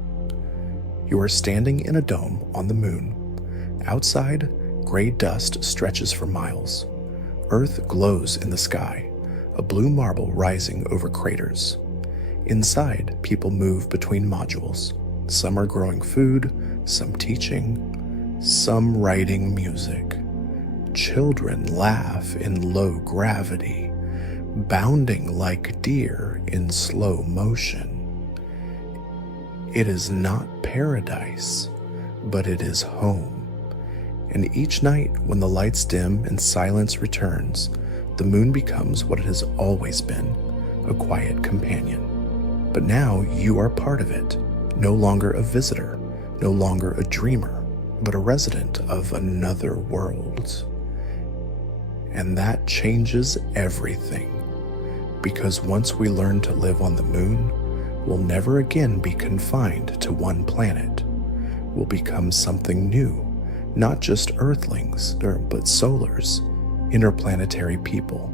You are standing in a dome on the moon. Outside, gray dust stretches for miles. Earth glows in the sky, a blue marble rising over craters. Inside, people move between modules. Some are growing food, some teaching, some writing music. Children laugh in low gravity, bounding like deer in slow motion. It is not paradise, but it is home. And each night when the lights dim and silence returns, the moon becomes what it has always been, a quiet companion. But now you are part of it, no longer a visitor, no longer a dreamer, but a resident of another world. And that changes everything. Because once we learn to live on the moon, we'll never again be confined to one planet. We'll become something new, not just Earthlings, but solars, interplanetary people.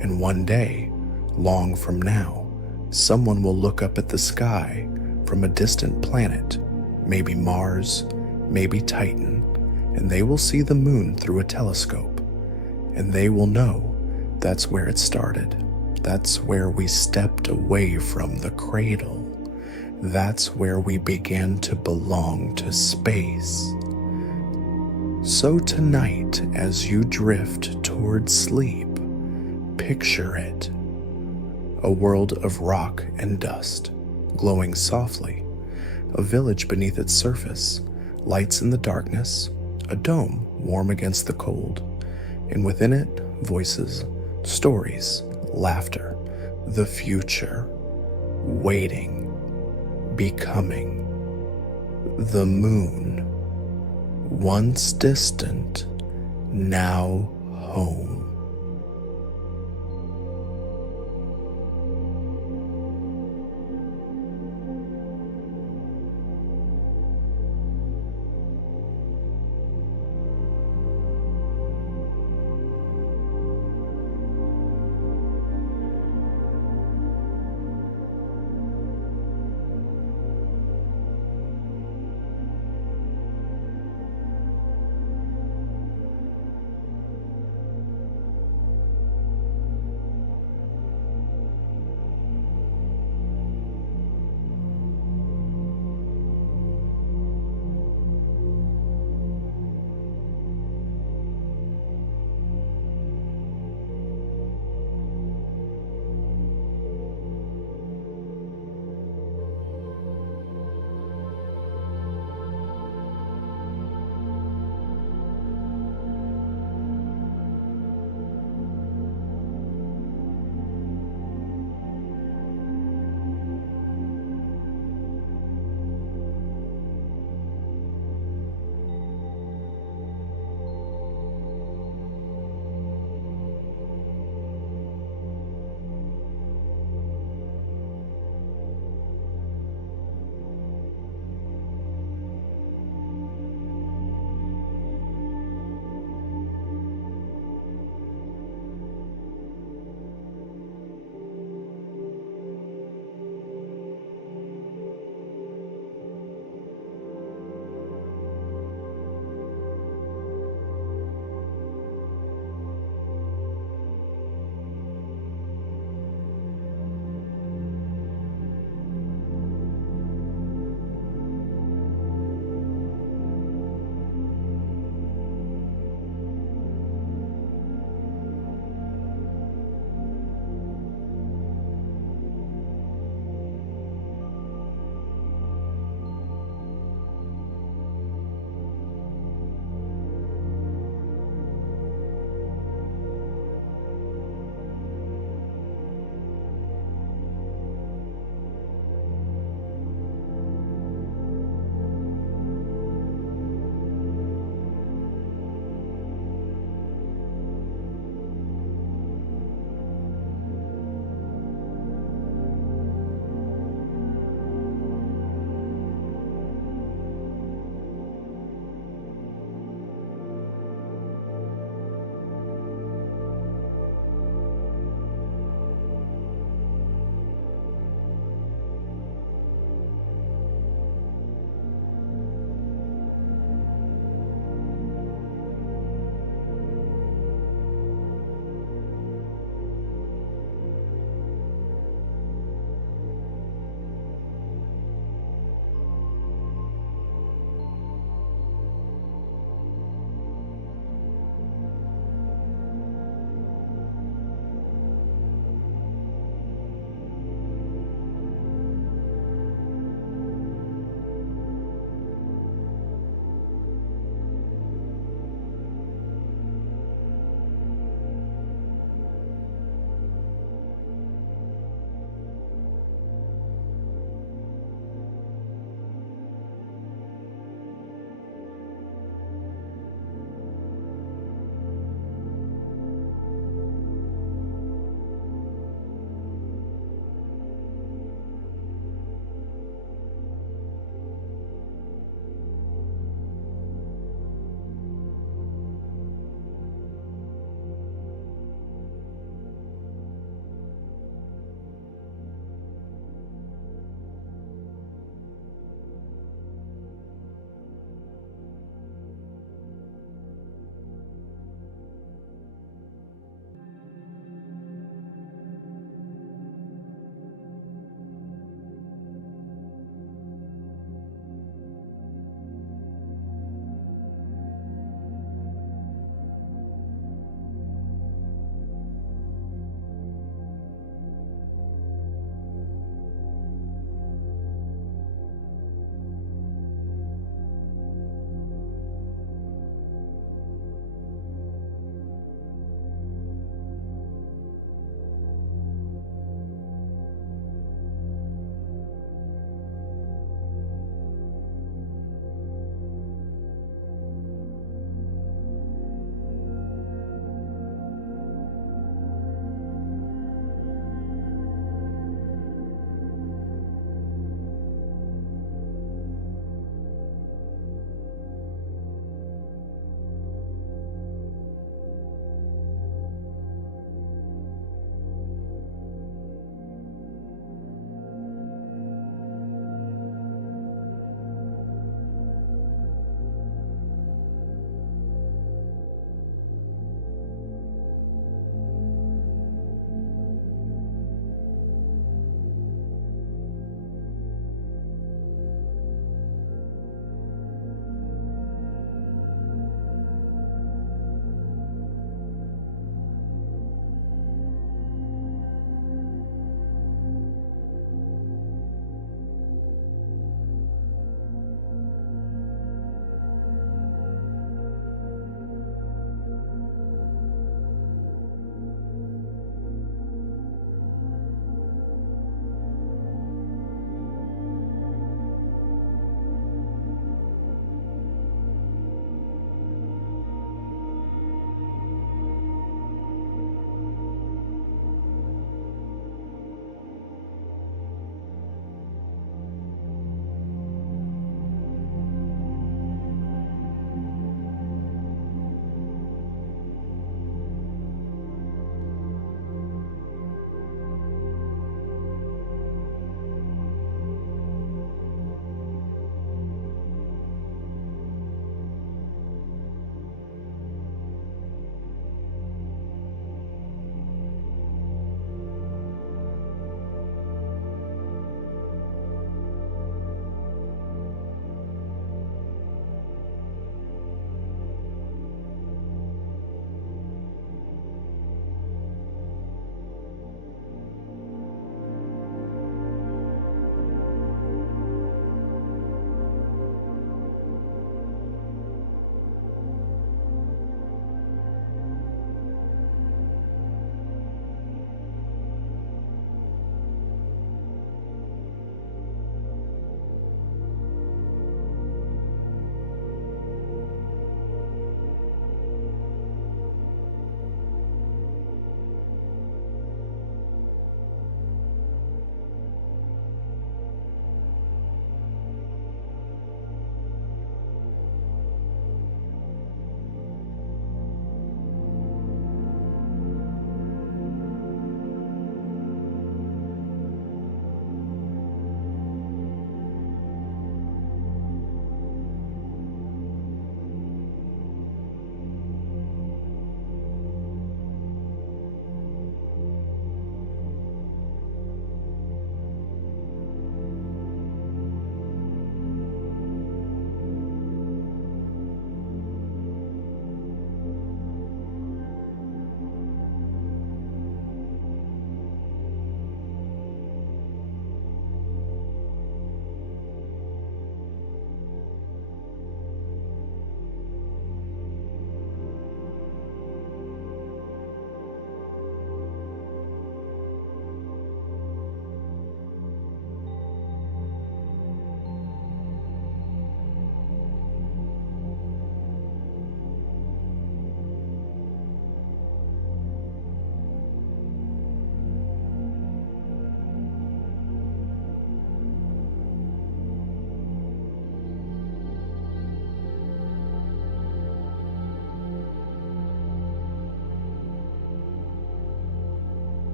And one day, long from now, someone will look up at the sky from a distant planet, maybe Mars, maybe Titan, and they will see the moon through a telescope. And they will know that's where it started. That's where we stepped away from the cradle. That's where we began to belong to space. So tonight, as you drift toward sleep, picture it. A world of rock and dust, glowing softly, a village beneath its surface, lights in the darkness, a dome warm against the cold, and within it, voices, stories, laughter, the future, waiting, becoming. The moon, once distant, now home.